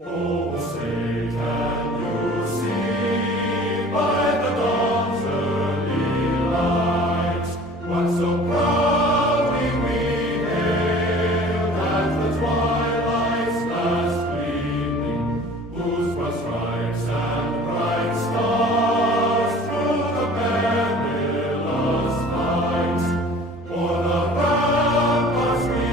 O Satan, you see by the dawn's early light what so proudly we hailed at the twilight's last gleaming, whose broad stripes and bright stars through the perilous fight o'er the ramparts we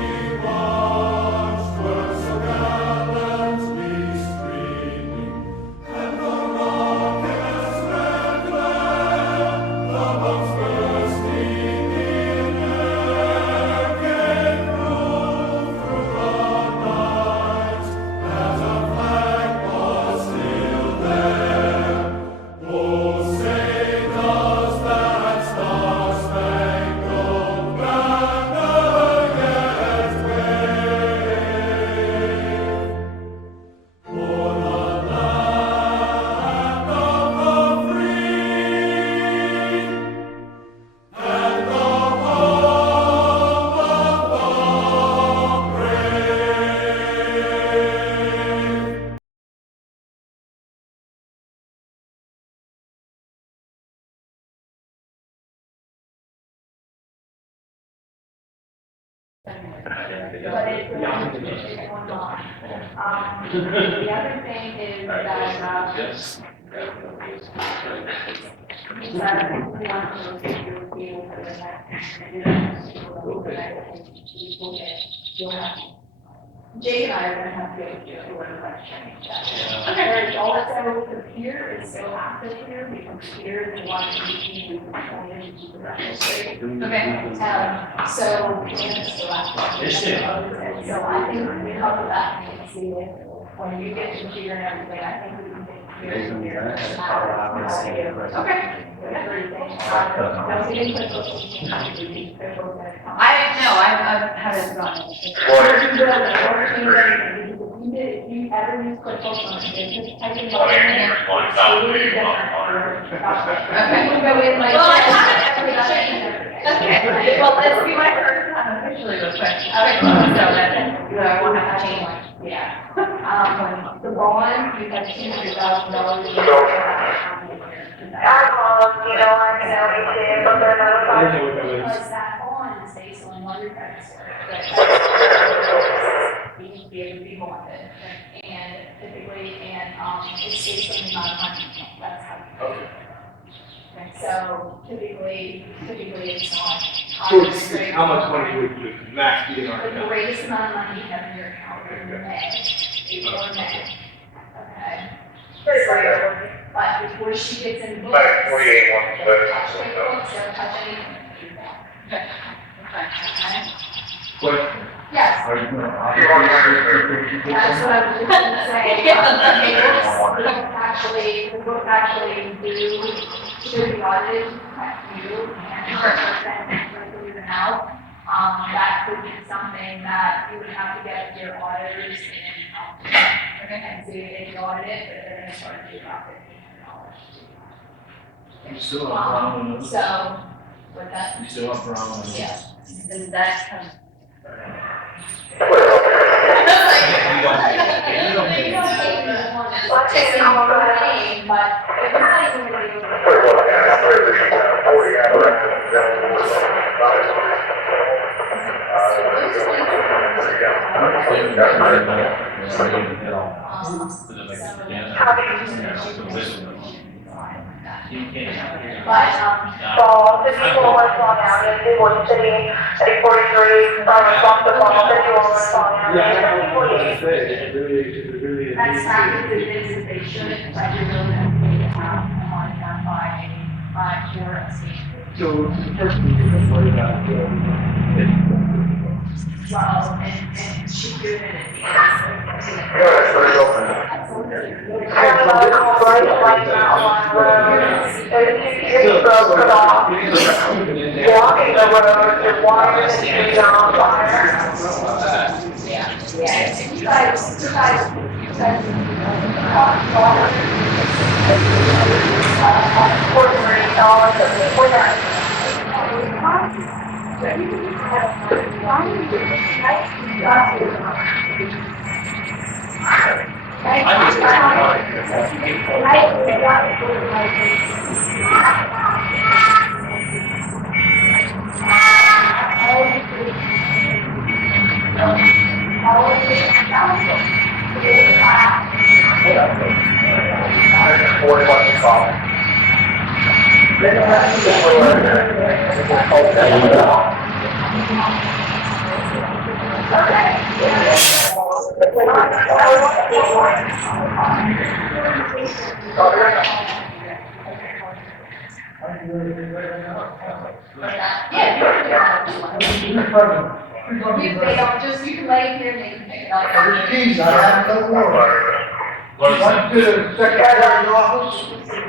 watched were so gallantly streaming, and the rocket's red glare, the bombs bursting in air, gave proof through the night that a flag was still there. Oh, say does that star-spangled banner yet wave o'er the land of the free and the home of the brave? But it's going on. The other thing is that, Yes. we want to look at your deal for the next, Jake and I are gonna have to go through a election. Okay. Also, the peer is so active here, because peer is watching TV, we can keep the record straight. Okay, so, it's still active. So I think we cover that, and see if, when you get to peer and everything, I think we can get peer. Okay. I know, I haven't gotten it. If you ever use QuickBooks on a business type of Okay. Well, I haven't actually Okay, well, this will be my first time officially real quick. Okay, so then, I won't have to change. Yeah. The bond, you have $200,000. Because that bond is based on what your credit score. You need to be able to be bonded, and typically, it's based on the amount of money, that's how. Okay. So typically it's not. So it's how much money would you max be in our The account? greatest amount of money you have in your account in May, April or May. Okay. So, but before she gets in books. Like 48 ones, but- Don't touch QuickBooks, don't touch anything. Okay. Question. Yes, Are you gonna that's what I was just gonna say. The book actually do, should be audited, you and you out. That could be something that you would have to get your auditors and see if they can audit it, but they're gonna start to do about $1,500. You still up for on So, with that, You still up for on yeah. Does that come? So this is what we're on now, this is what city, 843, responsible, 51 on now. It really is. That's practice is they shouldn't regularly have on that by for a state. So the person who's worried about Well, and she did it at the I have another corporation right now on road, there's 2 trees broken off, blocking the road, there's wires and trees on fire. Yeah, you guys. Thank They don't just, you can lay here and they can pick it up. There's keys, I have no more. One to the secretary's office,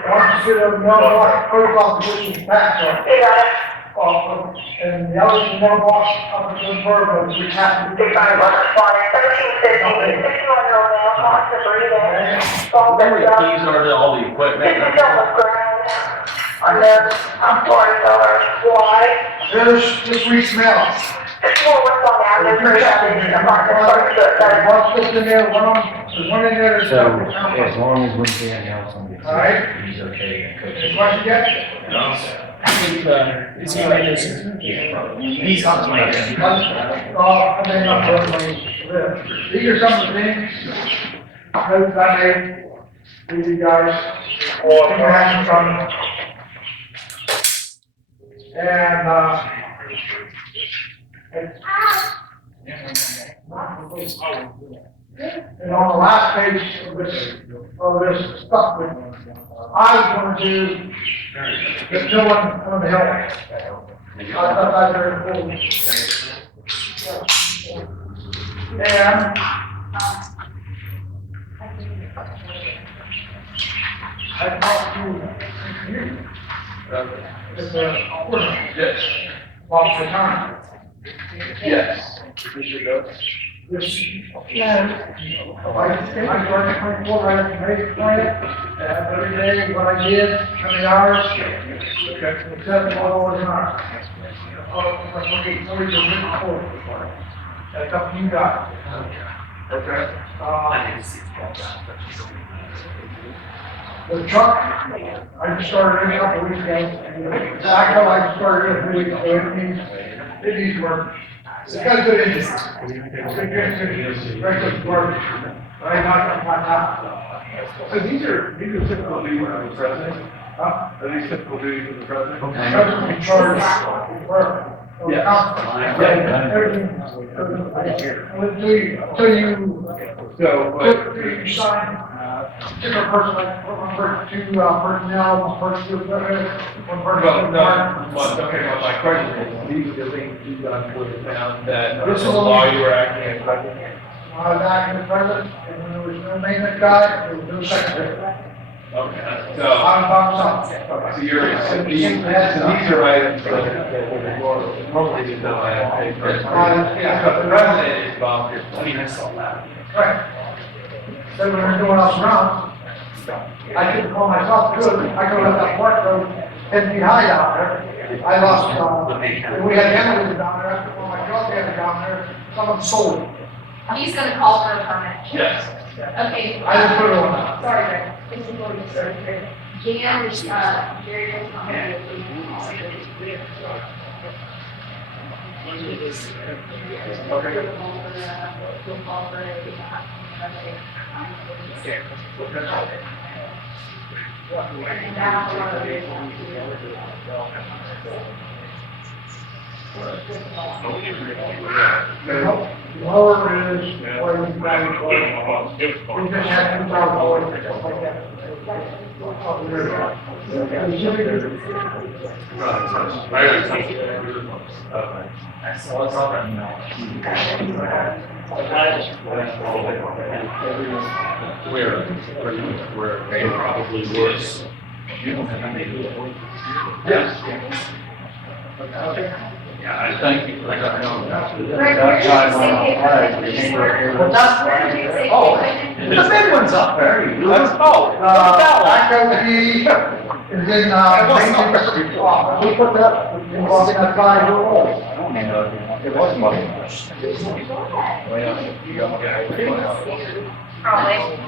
one to the mailbox, protocol position back, and the other mailbox up to the verb, which has to be. 61-year-old male, wants to breathe in. These are all the equipment. This is on the ground. And then, I'm sorry, why? There's this week's mail. It's more what's on the average. One's just in there, there's one in there that's. So, as long as we can't help somebody, All right. he's okay. Any question yet? No. Is he right there, sir? He's on his way. I may not put my, these are some of the things, notes I made, with you guys, information from. And, and on the last page of this stuff, I was going to do, there's no one on the help. I thought that was very important. And I talked to you. It's a ordinance. Yes. Lots of time. Yes. This, I started 24, I had to make a plan, every day, what I did, how many hours, except $1 an hour. That's up to you guys. Okay. The truck, I just started it a couple weeks ago. The backhoe, I just started it 3 weeks ago. It needs work. It's got a good engine. Regular work. But I got my top. So these are typical duties of the president? Are these typical duties of the president? President in charge for. Yes. Everything. Until you, So, but. you sign, different person, like, one person, two personnel, one person, one person. Well, no, okay, well, my question is, these are the things you've done for the town that, This is law you were acting as president? I was acting as president, and when there was no maintenance guy, there was no secretary. Okay, so, I'm by myself. so you're, so these are items that normally you don't have a person. Yeah. But the president is volunteer. I mean, that's all that. Right. So when there's no one else around, I couldn't call myself good, I could let that park road 10 feet high down there. I lost, and we had animals down there, I put one of my truck animals down there, someone sold it. He's gonna call for a permit. Yes. Okay. I just put it on. Sorry, Greg. This is what we started here. Jan, Jerry will come here. Lower is where you guys, we just had 2,000 dollars or something like that. Where it probably was. Yes. Yeah, I thank you for that. Greg, where did you say they What's that? Where did you say Oh, they the big one's up there. That's, oh, look at that Back key is in, maintenance. We put that, in that 5-year-old. It was much. Probably.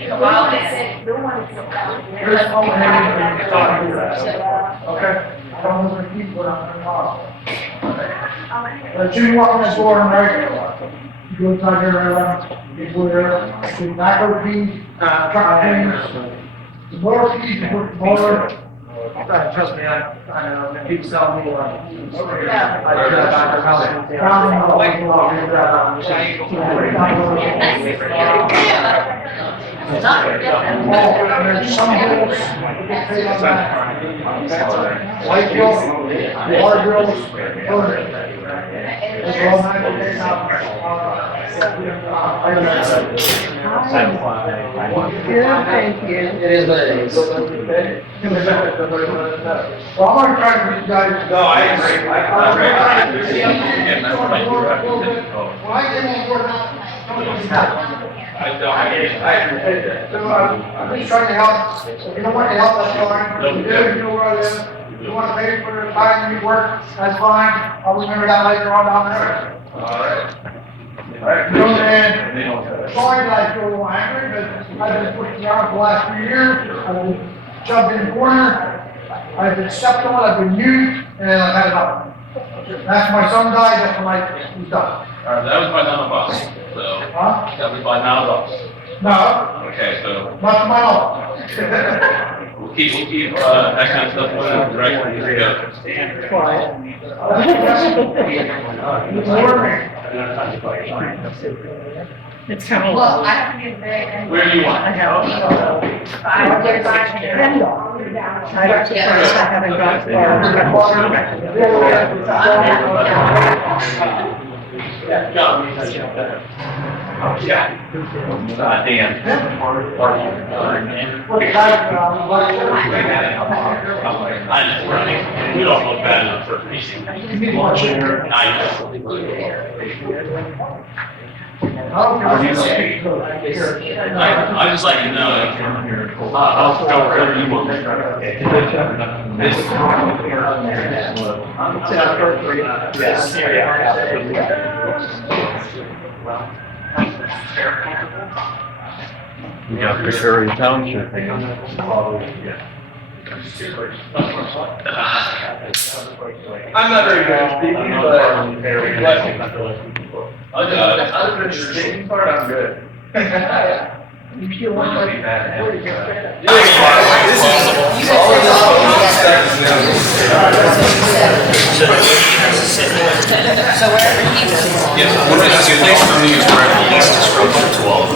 In a while, they said, The one that's down here. Here's all the names that you're talking about. Okay? I don't want to keep what I'm talking about. But you walk in this door, right? You go inside here, right? You go there, tobacco keys, truck keys, the motor keys, you put the motor. Trust me, I know, people tell me, I drive back to house. There's some bills, white bills, water bills, it's all Good, thank you. It is what it is. Well, I'm gonna try to get you guys. No, I agree. I agree. When I came on board now, somebody was so, I'm just trying to help. If you don't want to help, that's fine. You do, you know where I live. If you want to pay for the time you work, that's fine. I'll remember that later on down there. Alright, you know, and sorry that I feel a little angry, but I've been pushing around for the last 3 years. I've been shoved in the corner. I've been stepped on, I've been used, and I've had enough. After my son died, that's when I was done. Alright, that was by none of us, so, Huh? that was by none of us. No, Okay, so, not to my knowledge. we'll keep, that kind of stuff moving directly together. It's kind of. well, I have to be very. Where do you want? I have, I haven't got Dan. I know, running, we don't look bad enough for a meeting. I just like to know. I'll go wherever you want. We got Prairie Township. I'm not very good at speaking, but very other than the speaking part, I'm good. So wherever he's. Yes, what is your place for me is wherever he is, just from 12.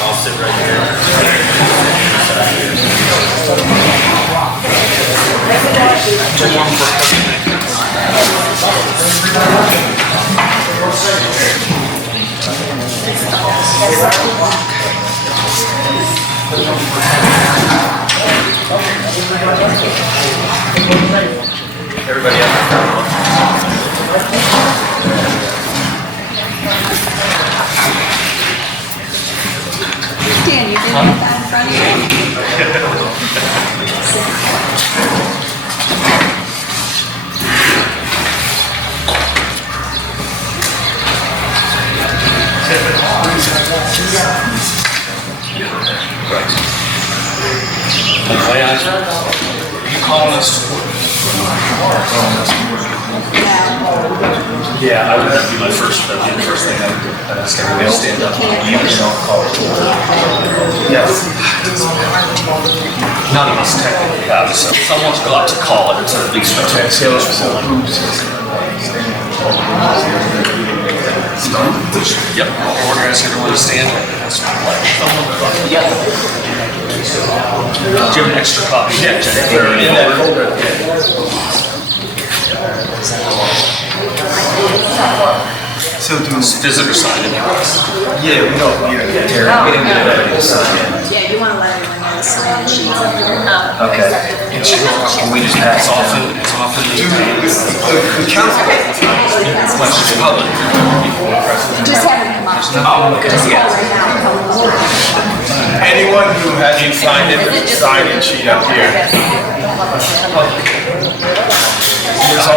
I'll sit right Everybody Dan, you didn't get that in front of you? You calling us? Yeah, I would have to be my first, that'd be the first thing I would do. I'd stand up. You don't call it. Yes. None of us technically have, so if someone's got to call it, it's at least a text. Yep, organize everyone to stand. That's like. Do you have an extra copy? Yeah, in that folder. So do visitor sign in? Yeah, we don't, we didn't get everybody to sign in. Yeah, you wanna let everyone know the sign sheet. Okay. Can we just pass often, it's often the council, it's public. Just have them come up. Oh, okay, Just call yes. right now and tell them. Anyone who hasn't signed in, sign in sheet up here.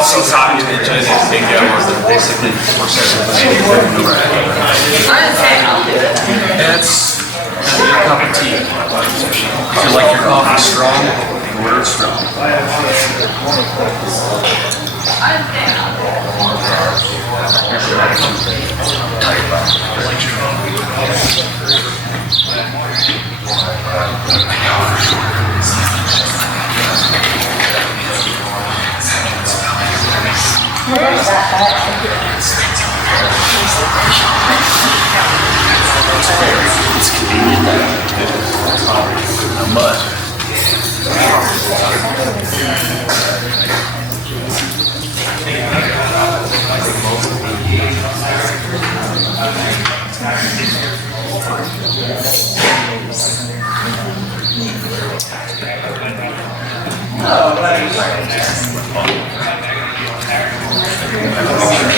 also copies of the agenda to take out where they're basically force everybody to vote in the right. That's your cup of tea. If you like your coffee strong, order it strong. It's convenient too. Mud.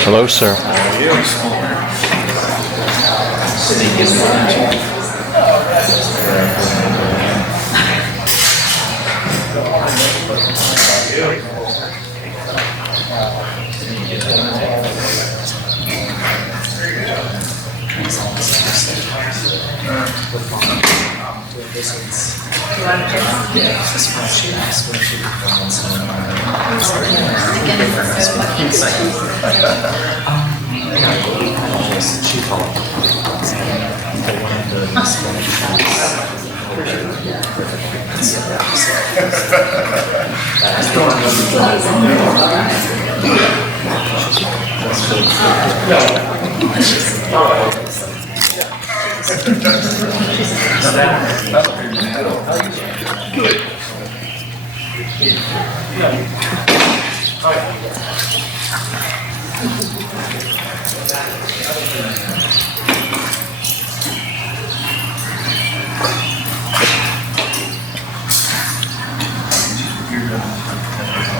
Hello, sir.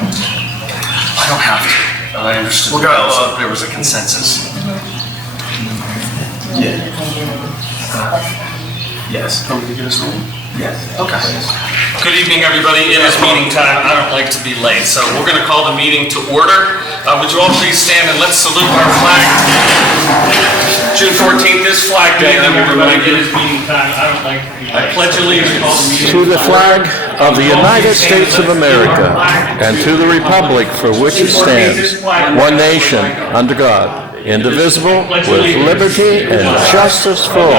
I don't have to. I understood. Well, there was a consensus. Yeah. Yes. Come to get us home? Yes. Okay. Good evening, everybody. It is meeting time. I don't like to be late, so we're going to call the meeting to order. Would you all please stand and let's salute our flag. June 14th is Flag Day. Let me remind you. It is meeting time. I don't like to be late. I pledge allegiance To the flag of the United States of America and to the republic for which it stands, one nation, under God, indivisible, with liberty and justice for all.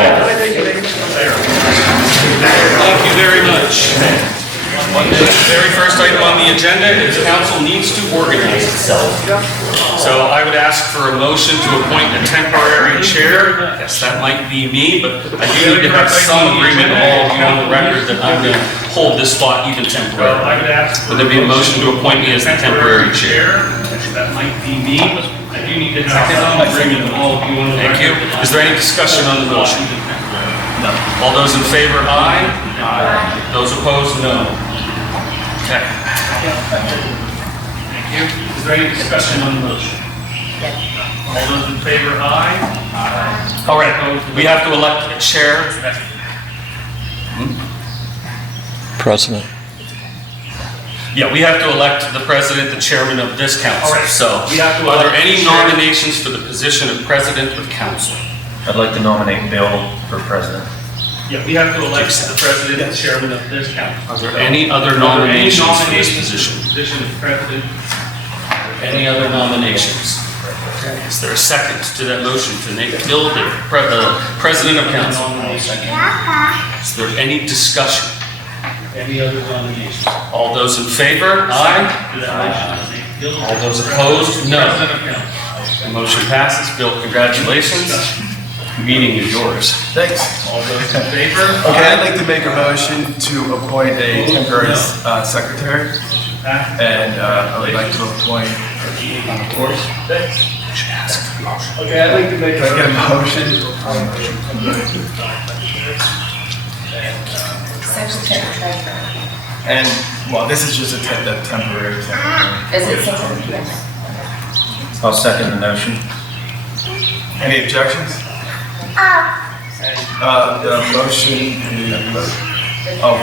Thank you very much. The very first item on the agenda is council needs to organize itself. So I would ask for a motion to appoint a temporary chair. Yes, that might be me, but I do need to have some agreement of all of you on the record that I'm going to hold this spot even temporarily. Would there be a motion to appoint me as the temporary chair? That might be me, but I do need to have some agreement of all of you on the Thank you. record. Is there any discussion on the motion? No. All those in favor, aye. Aye. Those opposed, no. Okay. Thank you. Is there any discussion on the motion? All those in favor, aye. Aye. All right, we have to elect a chair. President. Yeah, we have to elect the president, the chairman of this council. All right. So, We have to are there elect any the chair. nominations for the position of president of council? I'd like to nominate Bill for president. Yeah, we have to elect the president and chairman of this council. Are there any other nominations for this position? Position of president. Any other nominations? Is there a second to that motion to make Bill the president of council? Is there any discussion? Any other nominations? All those in favor? Aye. To that motion to make Bill All those opposed? No. president of council. The motion passes. Bill, congratulations. Meeting is yours. Thanks. All those in favor? Okay, I'd like to make a motion to appoint a temporary secretary, and I would like to appoint, Of course. okay, I'd like to make a motion. And, well, this is just a temporary secretary. Is it second? I'll second the motion. Any objections? The motion is, oh,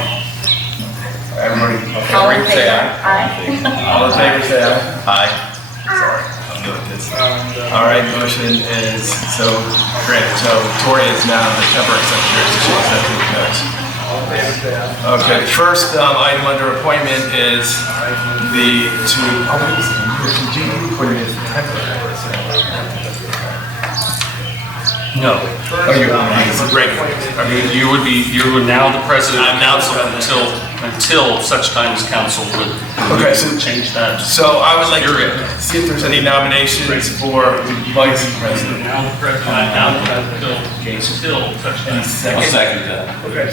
everybody, okay, All in say favor? aye. Aye. All in favor, say aye. Aye. is. All right, motion is so granted. So Tori is now the temporary secretary. So she has to judge. Okay, first item under appointment is the appointment is temporary. No. Oh, you're regular. I mean, you would now the president I'm now the until such time as council would Okay, so change that. So I would like You're to see if there's any nominations for vice president. Now the president, until such time. Second. that. Okay,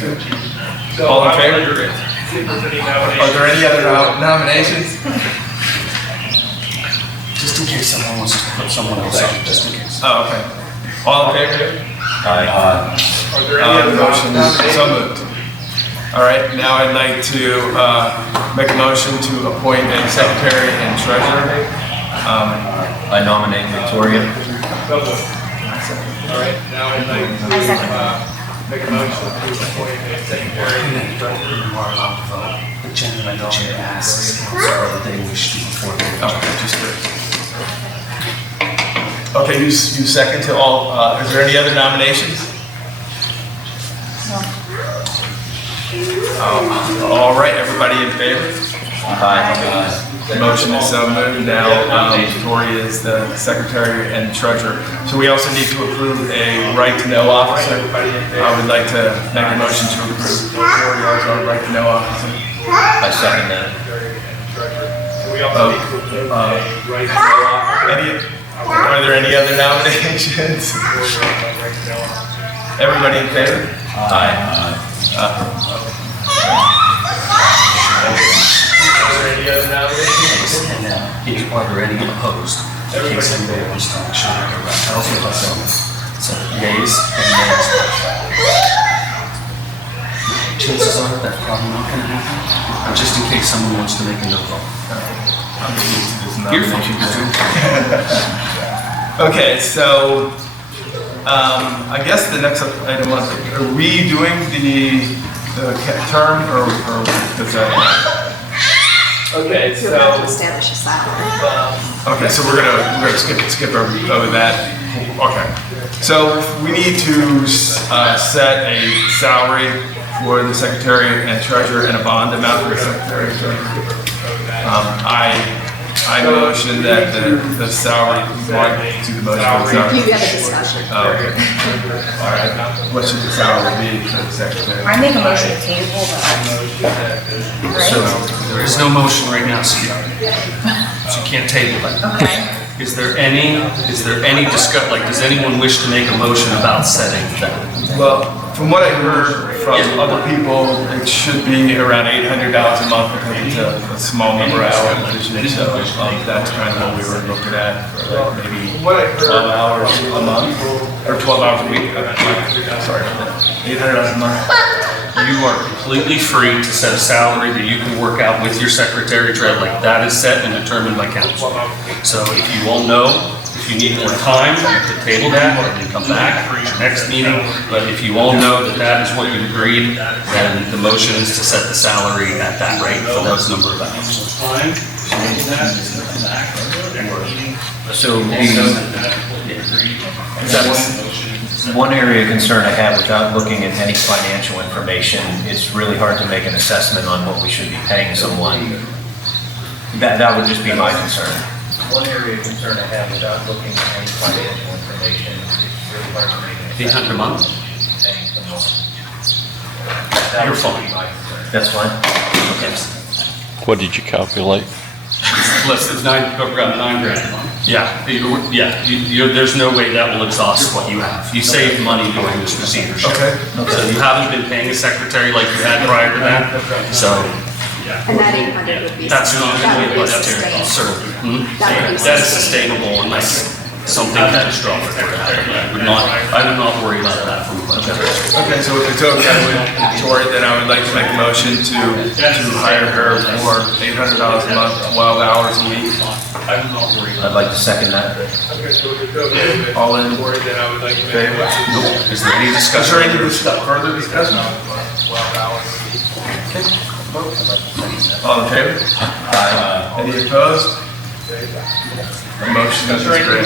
so all in favor? Are there any other nominations? Just in case someone wants to put someone else on, just in case. Oh, okay. All in favor? Aye. Are there any other motions? So moved. All right, now I'd like to make a motion to appoint a secretary and treasurer. I nominate Victoria. All right, now I'd like to make a motion to appoint a secretary and treasurer. But generally, the chair asks whether they wish to before they. Okay, you second to all, is there any other nominations? All right, everybody in favor? Aye. The motion is so moved. Now, Victoria is the secretary and treasurer. So we also need to approve a right-to-know officer. I would like to make a motion to approve Victoria as our right-to-know officer. I second that. Are there any other nominations? Everybody in favor? Aye. Are there any other nominations? And are there any opposed? In case anybody wants to make sure they're right. So, yeas and nays. Chances are that's probably not going to happen, but just in case someone wants to make a no vote. You're fine. Okay, so I guess the next item was, are we doing the term or does that? Okay, so. Establish a salary. Okay, so we're gonna skip over that. Okay, so we need to set a salary for the secretary and treasurer and a bond amount for the secretary and treasurer. I motion that the salary, Mark, do the motion for the salary. You have a discussion. Oh, okay. All right, what should the salary be for the secretary? I make a motion to table So there is no motion right now, so you can't table it. Okay. Is there any discuss, like, does anyone wish to make a motion about setting that? Well, from what I heard from other people, it should be around $800 a month because it's a small number of hours position. So that's kind of what we were looking at for like maybe 12 hours a month or 12 hours a week. Sorry, $800 a month. You are completely free to set a salary that you can work out with your secretary, like that is set and determined by council. So if you all know, if you need more time, you could table that and then come back for your next meeting. But if you all know that that is what you agreed, then the motion is to set the salary at that rate for those number of hours. So one area of concern I have without looking at any financial information, it's really hard to make an assessment on what we should be paying someone. That would just be my concern. One area of concern I have without looking at any financial information, it's really hard to make an assessment. $800 a month? Paying someone. You're fine. That's fine? Yes. What did you calculate? Plus, it's around $9 grand a month. Yeah, there's no way that will exhaust what you have. You save money doing this receivership. Okay. So you haven't been paying a secretary like you had prior to that, so And that 800 would be. that's not that going to would be be budgetary. sustainable. Certainly. That would be That is sustainable unless something catastrophic were to happen. I would not worry about that from a budgetary. Okay, so if it's okay with Tori, then I would like to make a motion to hire her for $800 a month, 12 hours a week. I would not worry I'd about like to second that. All in favor? it. Is there any Is discussion? there any further discussion? All in favor? Any opposed? A motion is granted.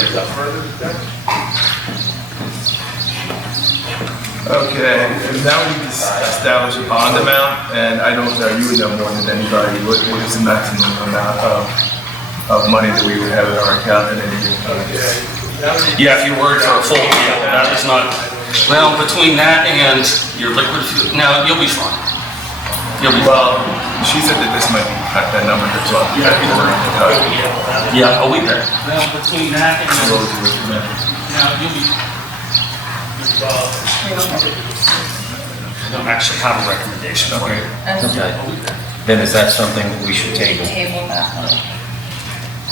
Okay, and now we need to establish a bond amount, and I don't know, you would know more than anybody, what is the maximum amount of money that we would have in our account at any given time? Yeah, if you were for a full deal, that is not, well, between that and your liquid fuel, no, you'll be fine. You'll be fine. Well, she said that this might be that number that's up. Yeah, a week there. Well, between that and, no, you'll be. I don't actually have a recommendation for you. Okay. Then is that something that we should table? Table that.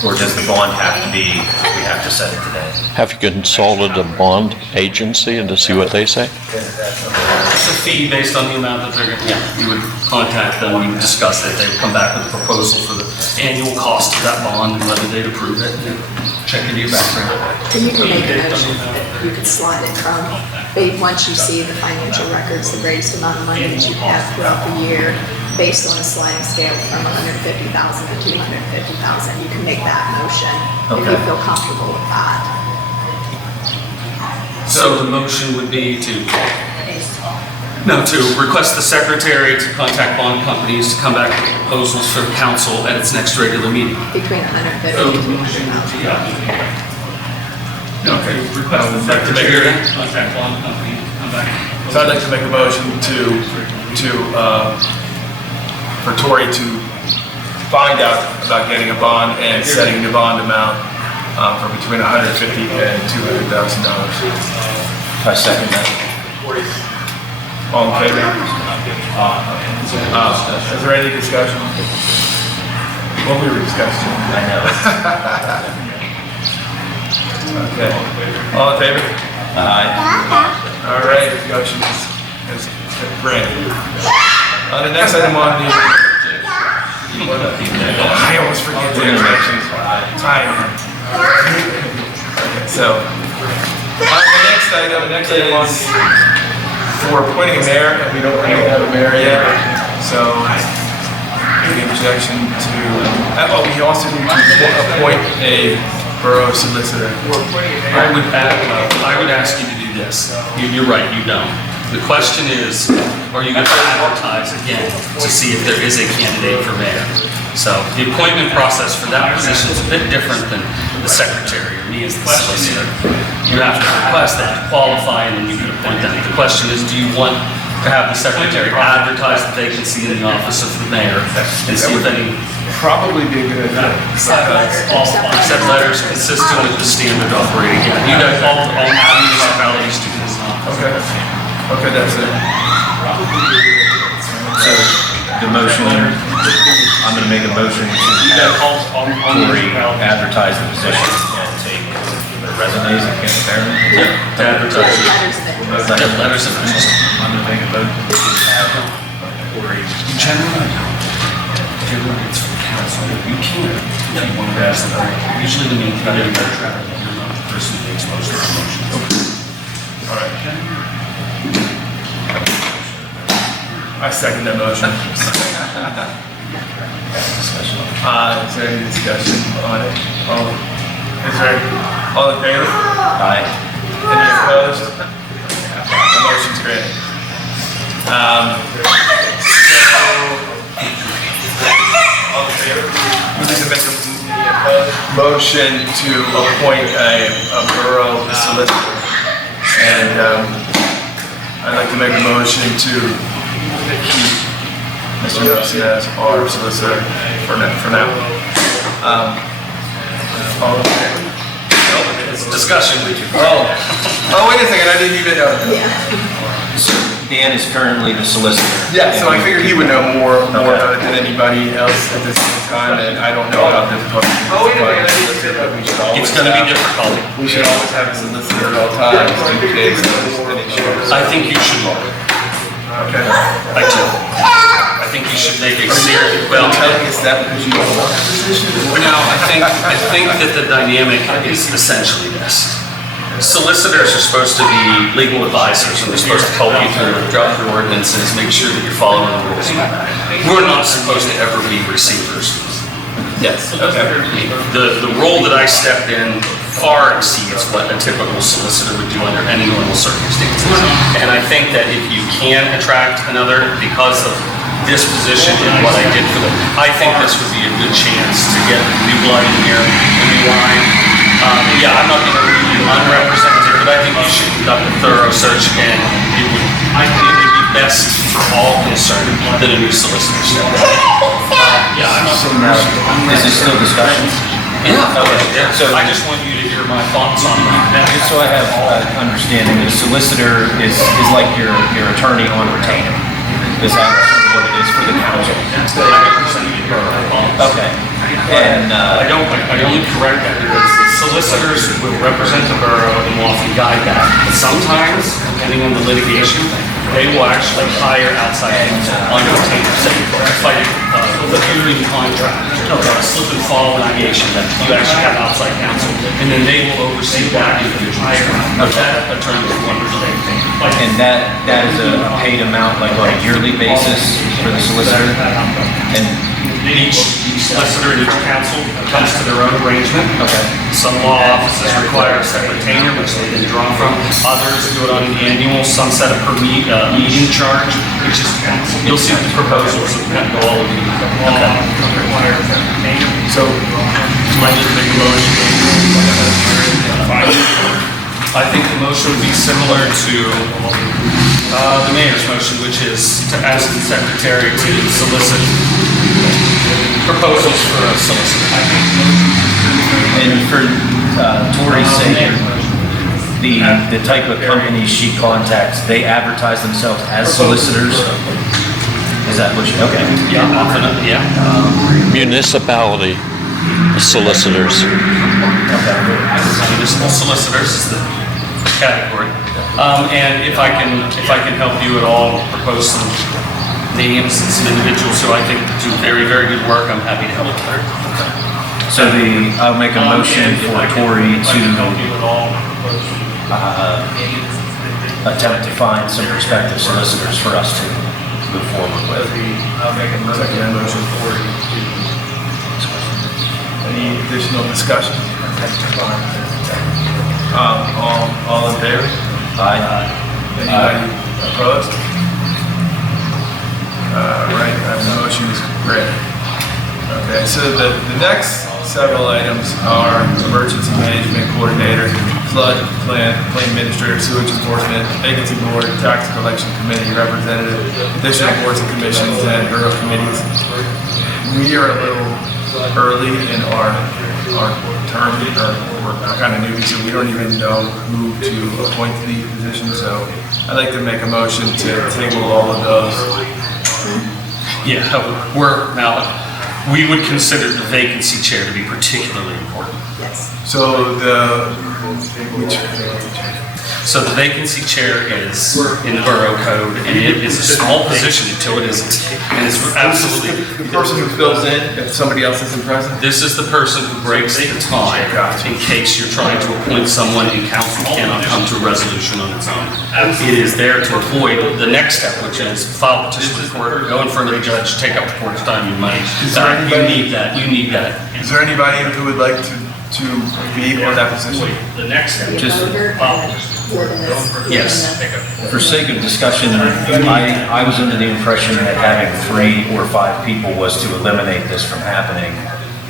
Or does the bond have to be, we have to set it today? Have you consulted a bond agency and to see what they say? It's a fee based on the amount that they're, you would contact them, you would discuss it, they would come back with a proposal for the annual cost of that bond and whether they'd approve it, and check into your background. And you can make a motion that you could slide it from, once you see the financial records, the greatest amount of money that you have throughout the year, based on a sliding scale from 150,000 to 250,000, you can make that motion if you Okay. feel comfortable with that. So the motion would be to request the secretary to contact bond companies to come back with proposals for the council at its next regular meeting. Between 150 and 200,000. Okay, request the secretary to contact bond company to come back. So I'd like to make a motion for Tori to find out about getting a bond and setting the bond amount for between $150,000 and $200,000. I second that. All in favor? Is there any discussion? What we were discussing? I know. Okay. All in favor? Aye. All right, motion is granted. The next item on the, I almost forget the introductions. Time. Okay, so, the next item is for appointing a mayor, and we don't really have a mayor yet, so the objection to, we also need to appoint a borough solicitor. I would ask you to do this. You're right, you don't. The question is, are you going to advertise again to see if there is a candidate for mayor? So the appointment process for that position is a bit different than the secretary or me as the solicitor. You have to request that, qualify, and then you can appoint them. The question is, do you want to have the secretary advertise the vacancy in the office of the mayor and see if any Probably be a good idea. accept letters consistent with the standard operating? You guys, all municipalities do this. Okay. Okay, that's it. So the motion, I'm going to make a motion to have Tori advertise the position and take resumes and get there. To advertise it. Letters of interest. I'm going to make a motion to have Tori. Generally it's for council. You can, if you want to ask them. Usually the main candidate will travel. You're not the person who makes most of the motions. All right. I second that motion. Is there any discussion on it? All in favor? Aye. Any opposed? The motion's granted. All in favor? We need to make a motion to appoint a borough solicitor. And I'd like to make a motion to keep Mr. Nelson as our solicitor for now. All in favor? It's discussion. Oh, wait a second, I didn't even know. So Dan is currently the solicitor. Yeah, so I figured he would know more about it than anybody else at this time, and I don't know how difficult it is. Oh, wait a second, It's going to be difficult. We should always have a solicitor at all times in case there's any issues. I think you should. Okay. I do. I think you should make a serious, well, Telling us that because you don't want the position? no, I think that the dynamic is essentially this. Solicitors are supposed to be legal advisors, and they're supposed to help you through draft your ordinances, make sure that you're following the rules. We're not supposed to ever be receivers. Yes, okay. The role that I stepped in far exceeds what a typical solicitor would do under any normal circumstances. And I think that if you can attract another because of this position and what I did for them, I think this would be a good chance to get new blood in here, a new line. Yeah, I'm not going to leave you unrepresented, but I think you should conduct a thorough search, and I think it would be best for all concerned that a new solicitor step in. Yeah, I'm not going to. Is this still discussion? Yeah. Okay. Yeah. So- I just want you to hear my thoughts on that. Just so I have understanding, the solicitor is like your attorney on retainer. Is that what it is for the council? Okay. And, I only correct that because the solicitors will represent the borough and will often guide that. But sometimes, depending on the litigation, they will actually hire outside counsel on retainer, say, fight a union contract, or a slip and fall litigation that you actually have outside counsel, and then they will oversee that individual. But that attorney is wonderful. and that is a paid amount, like on a yearly basis for the solicitor? And, Each solicitor and each counsel comes to their own arrangement. okay. Some law offices require a separate retainer, which they can draw from. Others do it on an annual, some set a per meeting charge, which is, you'll see the proposals of kind of all of the law require a separate retainer. So, I just make a motion. I think the motion would be similar to the mayor's motion, which is to ask the secretary to solicit proposals for a solicitor. And for Tori's sake, the type of companies she contacts, they advertise themselves as solicitors? Is that what you, okay. Yeah, often, yeah. Municipality solicitors. Municipal solicitors is the category. And if I can help you at all, propose some names and some individuals who I think do very, very good work, I'm happy to help there. So I'll make a motion for Tori to attempt to find some prospective solicitors for us to move forward with. I'll make a motion. Any additional discussion? All in favor? Aye. Anybody opposed? Right, the motion is granted. Okay, so the next several items are emergency management coordinator, flood plan administrator, sewage enforcement, vacancy board, tax collection committee representative, additional boards and commissions, and borough committees. We are a little early in our term, or we're kind of newbie, so we don't even know who to appoint to these positions. So I'd like to make a motion to table all of those. Yeah, we would consider the vacancy chair to be particularly important. Yes. So So the vacancy chair is in the borough code, and it is a small position until it isn't. And it's absolutely, the person who fills in if somebody else isn't present? this is the person who breaks the tie in case you're trying to appoint someone and council cannot come to a resolution on its own. It is there to avoid the next step, which is file petition with the court, go in front of the judge, take up the court's time and money. You need that. Is there anybody who would like to be on that position? The next step, Just yes. for sake of discussion, I was under the impression that having 3 or 5 people was to eliminate this from happening,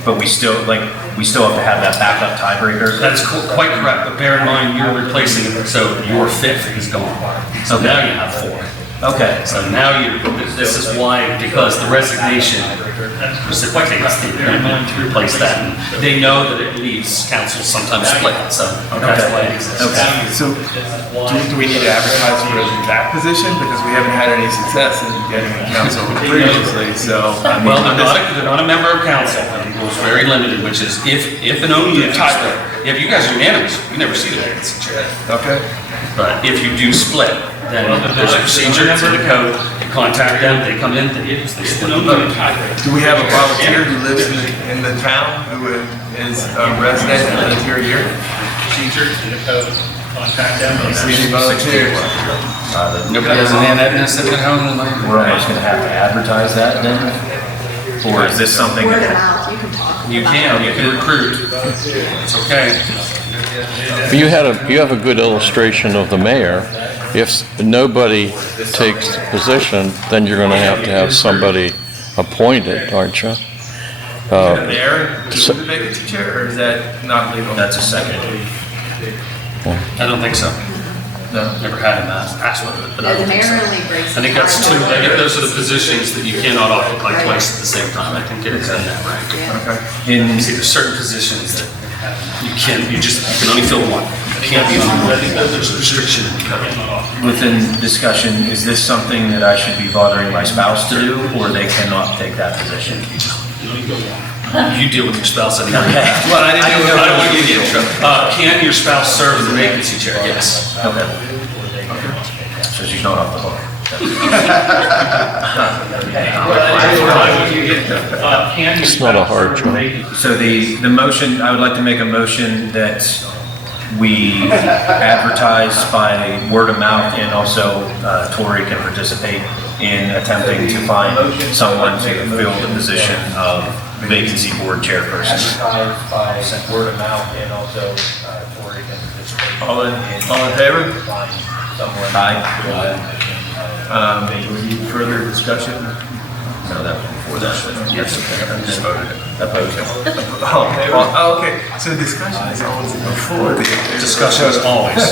but we still have to have that backup tiebreaker. That's quite correct, but bear in mind, you're replacing it, so your 5th is gone. So Okay. now you have 4. Okay. So now this is why, because the resignation precipitates the appointment to replace that. And they know that it leaves council sometimes split, so that's why it exists. Okay. So do we need to advertise for that position? Because we haven't had any success in getting a council previously, so. I mean, Well, they're not a member of council, and the rule's very limited, which is if and only if you split. If you guys are unanimous, you never see the vacancy chair. Okay. But if you do split, then there's a procedure, it's in the code, you contact them, they come in, they split the vote. Do we have a volunteer who lives in the town who is a resident and lives here a year? Procedure in the code, contact them. We need volunteers. Nobody has an annette sitting at home in the night. We're almost gonna have to advertise that then? Or is this something Word of that, mouth, you can talk. You about can it. recruit. It's okay. You have a good illustration of the mayor. If nobody takes the position, then you're gonna have to have somebody appointed, aren't you? The mayor, do the vacancy chair, or is that not legal? that's a second? I don't think so. No. Never had him ask one of it, but I No, don't the think so. mayor only breaks. I think that's two, I think those are the positions that you cannot occupy twice at the same time. I think it is in that, right? Yeah. Okay. In, See, there's certain positions that you can only fill one. You can't be on one. There's a restriction in the code. within discussion, is this something that I should be bothering my spouse to do, or they cannot take that position? You deal with your spouse anyway. Well, I didn't know. I don't want you to get in trouble. Can your spouse serve as a vacancy chair? Yes. Okay. So she's not off the hook. It's not a hard job. So the motion, I would like to make a motion that we advertise by word of mouth, and also Tori can participate in attempting to find someone to fill the position of vacancy board chairperson. Advertise by word of mouth, and also Tori can participate. All in favor? Find someone. Aye. Any further discussion? No, that was before that. Yes, okay, I just voted it. Opposed. Oh, okay, so discussion is always before the. Discussion is always.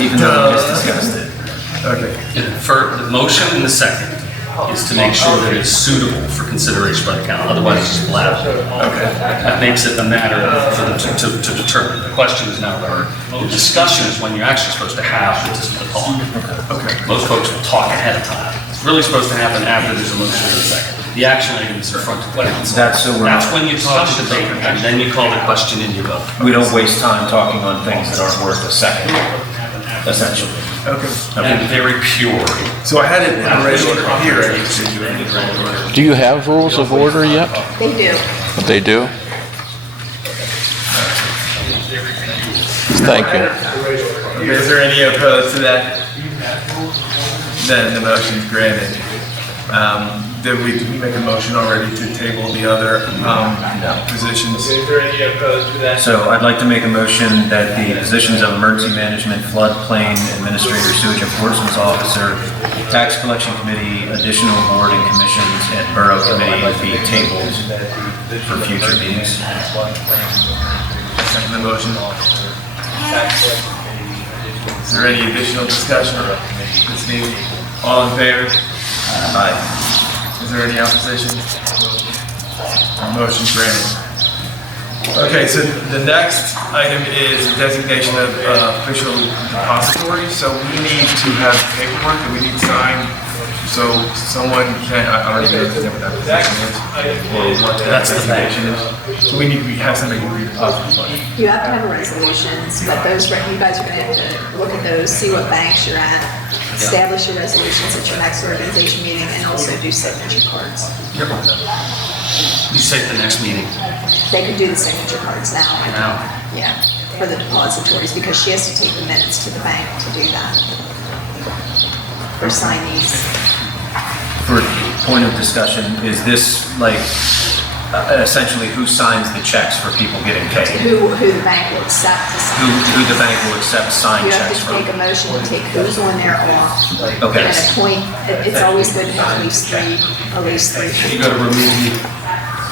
Even though we just discussed it. Okay. For the motion and the second is to make sure that it's suitable for consideration by the council, otherwise it's just blah. Okay. That makes it a matter for them to determine. The question is now heard. The discussion is when you're actually supposed to have the talk. Okay. Most folks will talk ahead of time. It's really supposed to happen after there's a motion and a second. The action item is in front of the council. That's so we're That's not- when you talk to debate, and then you call the question and you vote. We don't waste time talking on things that aren't worth a second, essentially. Okay. And very pure. So I had it in red order here, I just didn't do it in red order. Do you have rules of order yet? They do. They do? Thank you. Okay, is there any opposed to that? Then the motion's granted. Did we make a motion already to table the other positions? Is there any opposed to that? So I'd like to make a motion that the positions of emergency management, floodplain administrator, sewage enforcement officer, tax collection committee, additional board and commissions, and borough committee be tabled for future meetings. Second the motion. Is there any additional discussion this meeting? All in favor? Aye. Is there any opposition? Motion granted. Okay, so the next item is designation of official depository. So we need to have paperwork that we need signed. So someone can, I don't even know what that position is, or what that designation is. So we have somebody who redeposits money. You have to have resolutions, but those, you guys are gonna have to look at those, see what banks you're at, establish your resolutions at your next organization meeting, and also do signature cards. You say at the next meeting. They can do the signature cards now. Now. Yeah, for the depositories, because she has to take the minutes to the bank to do that. For signees. For point of discussion, is this like essentially who signs the checks for people getting paid? Who the bank will accept to sign. Who the bank will accept signed You have checks to from? take a motion to take who's on there off. Okay. And appoint, it's always good to have at least three. You gotta remove me.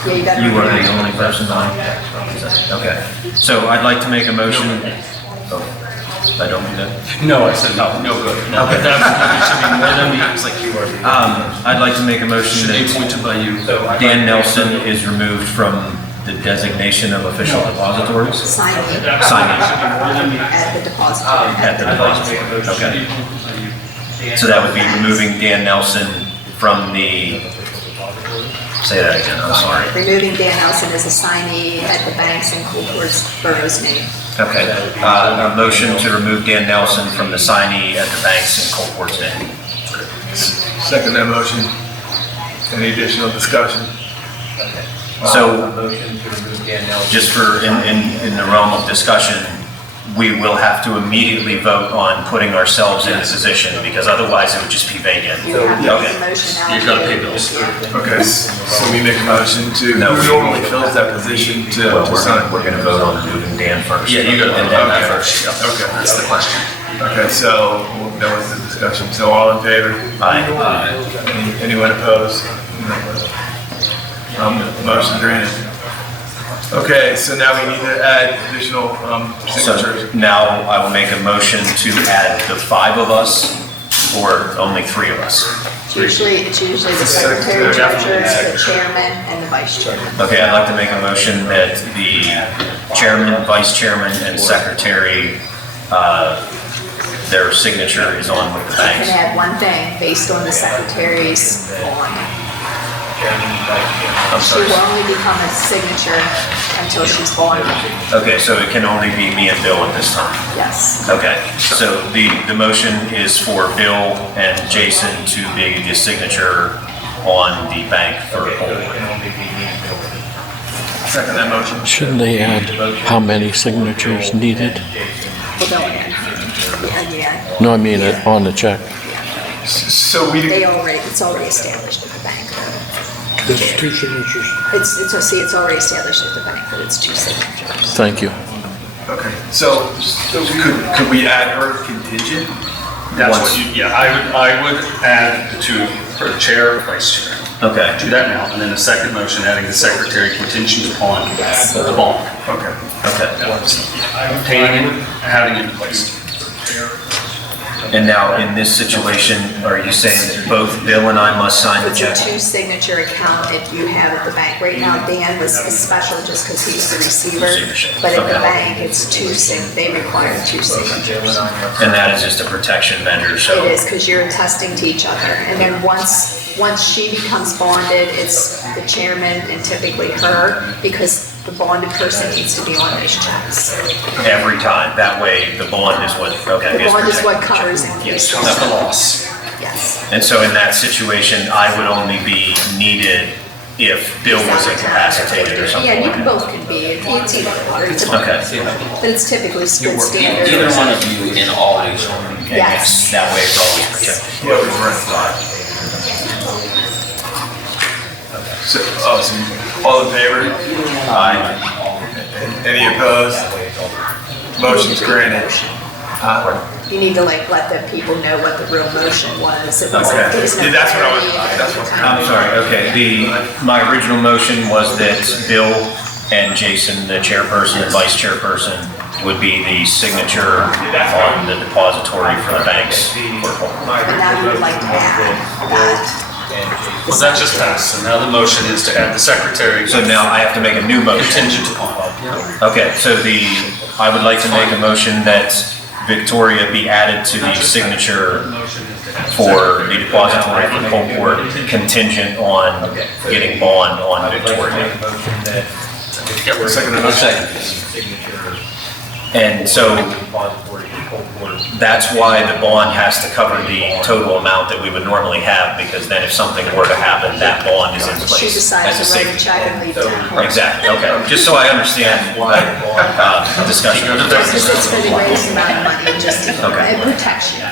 Yeah, you gotta. You are remove the it. only person on? Okay. So I'd like to make a motion. Oh, I don't mean that. No, I said no good. No, Okay. that should be more than me. It's like you are. I'd like to make a motion Should be that appointed by you. Dan Nelson is removed from the designation of official depositories. Signing. Signing. At the depository. At the depository, okay. So that would be removing Dan Nelson from the, say that again, I'm sorry. Removing Dan Nelson as a signee at the banks and Coolport's borough's meeting. Okay, a motion to remove Dan Nelson from the signee at the banks in Coalport's name. Second that motion. Any additional discussion? So, just for, in the realm of discussion, we will have to immediately vote on putting ourselves in a position, because otherwise it would just be vacant. You have to Okay. make a motion out. You've got to pay bills. Okay, so we make a motion to, No, who normally fills that position Well, to sign? we're gonna vote on moving Dan first. Yeah, you got to And pay then that that first. first. Okay. That's the question. Okay, so that was the discussion. So all in favor? Aye. Anyone opposed? Motion granted. Okay, so now we need to add additional So signatures. now I will make a motion to add the 5 of us, or only 3 of us. It's usually the secretary, treasurer, the chairman, and the vice chairman. Okay, I'd like to make a motion that the chairman, vice chairman, and secretary, their signature is on with the I can banks. add one thing, based on the secretary's bond. I'm She sorry. will only become a signature until she's bonded. Okay, so it can only be me and Bill at this time. Yes. Okay, so the motion is for Bill and Jason to be the signature on the bank for Polk. Second that motion. Shouldn't they add how many signatures needed? Well, don't add. Yeah, No, I mean it on the check. So we, it's already established at the bank. There's 2 signatures. It's already established at the bank that it's 2 signatures. Thank you. okay, so could we add her contingent? That's what you, yeah, I would add the 2 for the chair, vice chair. Okay, Do that now, and then the second motion, adding the secretary contingent upon the bond. Okay. okay. Obtaining it, having it in place. And now, in this situation, are you saying that both Bill and I must sign the It's a check? 2-signature account that you have at the bank. Right now, Dan was special just because he's the receiver. But at the bank, it's 2 they require 2 signatures. And that is just a protection measure, so. It is, because you're attesting to each other. And then once she becomes bonded, it's the chairman and typically her, because the bonded person needs to be on those checks. Every time, that way the bond is what, okay. The bond is what protecting. covers in Yes, case. That's the loss. Yes. and so in that situation, I would only be needed if Bill was incapacitated or something Yeah, you like can that. both can be, it's either or, it's Okay. but it's typically good standard. Either one of you in always. Okay, Yes. That way it's always protected. Yeah, we've run So, so all in favor? Aye. Any opposed? Motion's granted. You need to like let the people know what the real motion was. It wasn't, Okay. there was no Yeah, that's what I was- clarity. that's what- I'm sorry, okay, my original motion was that Bill and Jason, the chairperson and vice chairperson, would be the signature on the depository for the banks. But now you would like to add that. Well, that just passed, so now the motion is to add the secretary. So now I have to make a new motion. Contingent upon. Okay, so I would like to make a motion that Victoria be added to the signature for the depository for Colport contingent on getting bond on Victoria. Second motion. And so that's why the bond has to cover the total amount that we would normally have, because then if something were to happen, that bond is in place. She decides as a to write a safety. check and leave town. Exactly, okay, just so I understand discussion. Because it's for the greatest amount of money, just to, Okay. it protects you.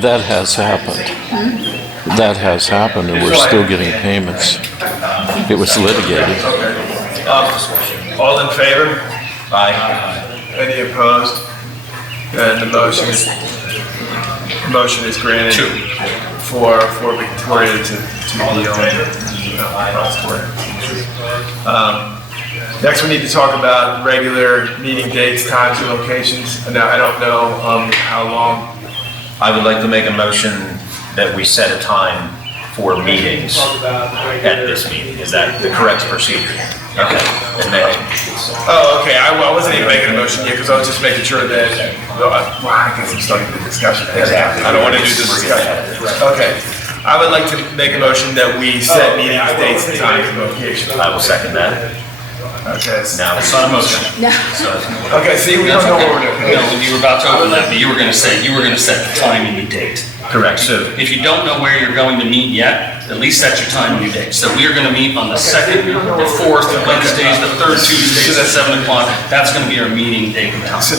That has happened. That has happened, and we're still getting payments. It was litigated. All in favor? Aye. Any opposed? And the motion is granted for Victoria to be on the depository. Next, we need to talk about regular meeting dates, times, and locations. Now, I don't know how long. I would like to make a motion that we set a time for meetings at this meeting. Is that the correct procedure? Okay. And then, Oh, okay, I wasn't even making a motion yet, because I was just making sure that, well, I guess I'm starting the discussion. I don't want to do this discussion. Okay, I would like to make a motion that we set meeting dates, times, and locations. I will second that. Okay, Now, It's not a motion. No. okay, see, we don't know what we're doing. No, when you were about to open that, but you were gonna set the time and the date. Correct, so If you don't know where you're going to meet yet, at least set your time and your date. So we are gonna meet on the second, the fourth Wednesdays, the third Tuesdays at 7 o'clock. That's gonna be our meeting date and time. So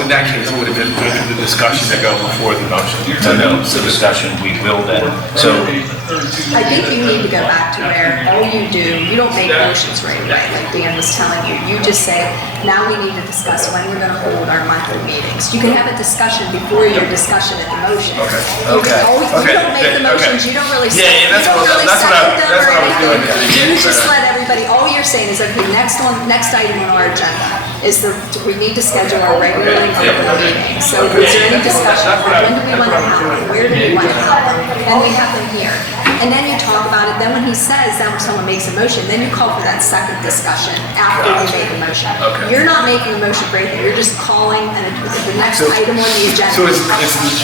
in that case, it would have been good for the discussion to go before the motion. no, the discussion, we will then. So I think you need to go back to where all you do, you don't make motions right away, like Dan was telling you. You just say, now we need to discuss when we're gonna hold our monthly meetings. You can have a discussion before your discussion at the motion. You Okay. don't make the motions, you don't really say. Yeah, that's what I was doing. You just let everybody, all you're saying is, okay, next item on our agenda is we need to schedule our regularly monthly meeting. So is there any discussion, when do we want to have them, where do we want to have them? And we have them here. And then you talk about it, then when he says, then when someone makes a motion, then you call for that second discussion after you make a motion. Okay. You're not making a motion for anything, you're just calling the next item on the agenda. So it's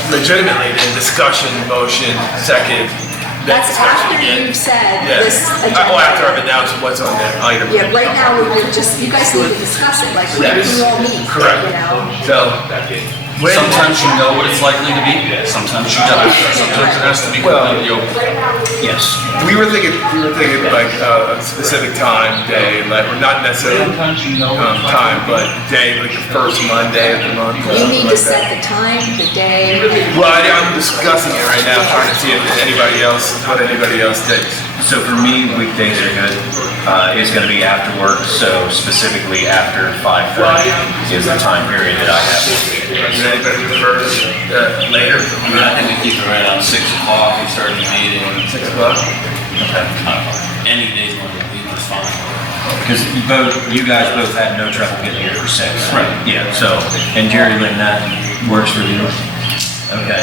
legitimately a discussion, motion, second. That's after you've said this agenda. Well, after I've announced what's on that item. Yeah, right now, we're just, you guys need to discuss it, like, when do you all meet? Correct. You know? So, Sometimes you know what it's likely to be, sometimes you don't. Sometimes it has to be completely open. yes, we were thinking like a specific time, day, like, or not necessarily time, but day, like the first Monday of the month. You need to like set that. the time, the day. Well, I'm discussing it right now, trying to see if anybody else, what anybody else thinks. so for me, weekdays are good. It's gonna be after work, so specifically after 5:30 is the time period that I have. Does anybody prefer later? I think we keep it right on 6 o'clock, we start the meeting. 6 o'clock? Any day during the week is fine. Because you guys both had no trouble getting here for 6. Right. Yeah, so, and Jerry Lynn, that works for you? Okay.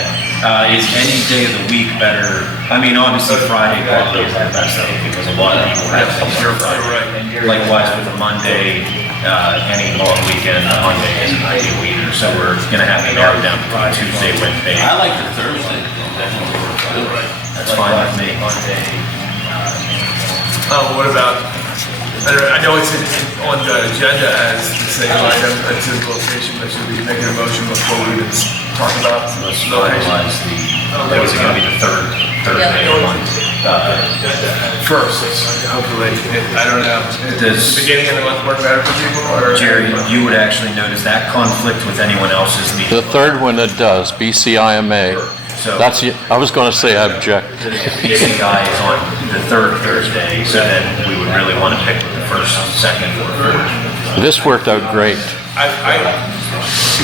Is any day of the week better? I mean, obviously Friday probably is the best of it because a lot of people have things on Friday. Likewise with a Monday, any long weekend, Monday is an ideal either. So we're gonna have to narrow down to Tuesday, Wednesday. I like the Thursday. That's fine with me. What about, I know it's on the agenda as the same item, it's in location, but should we make a motion before we even talk about Let's location? finalize that was gonna be the third day of the month. First, hopefully, I don't know. Does- The beginning of the month work better for people, or? Jerry, you would actually notice that conflict with anyone else's meeting. The third one it does, BCIMA. So That's, I was going to say I object. the PCI is on the third Thursday, so then we would really want to pick the first, second, or third. This worked out great.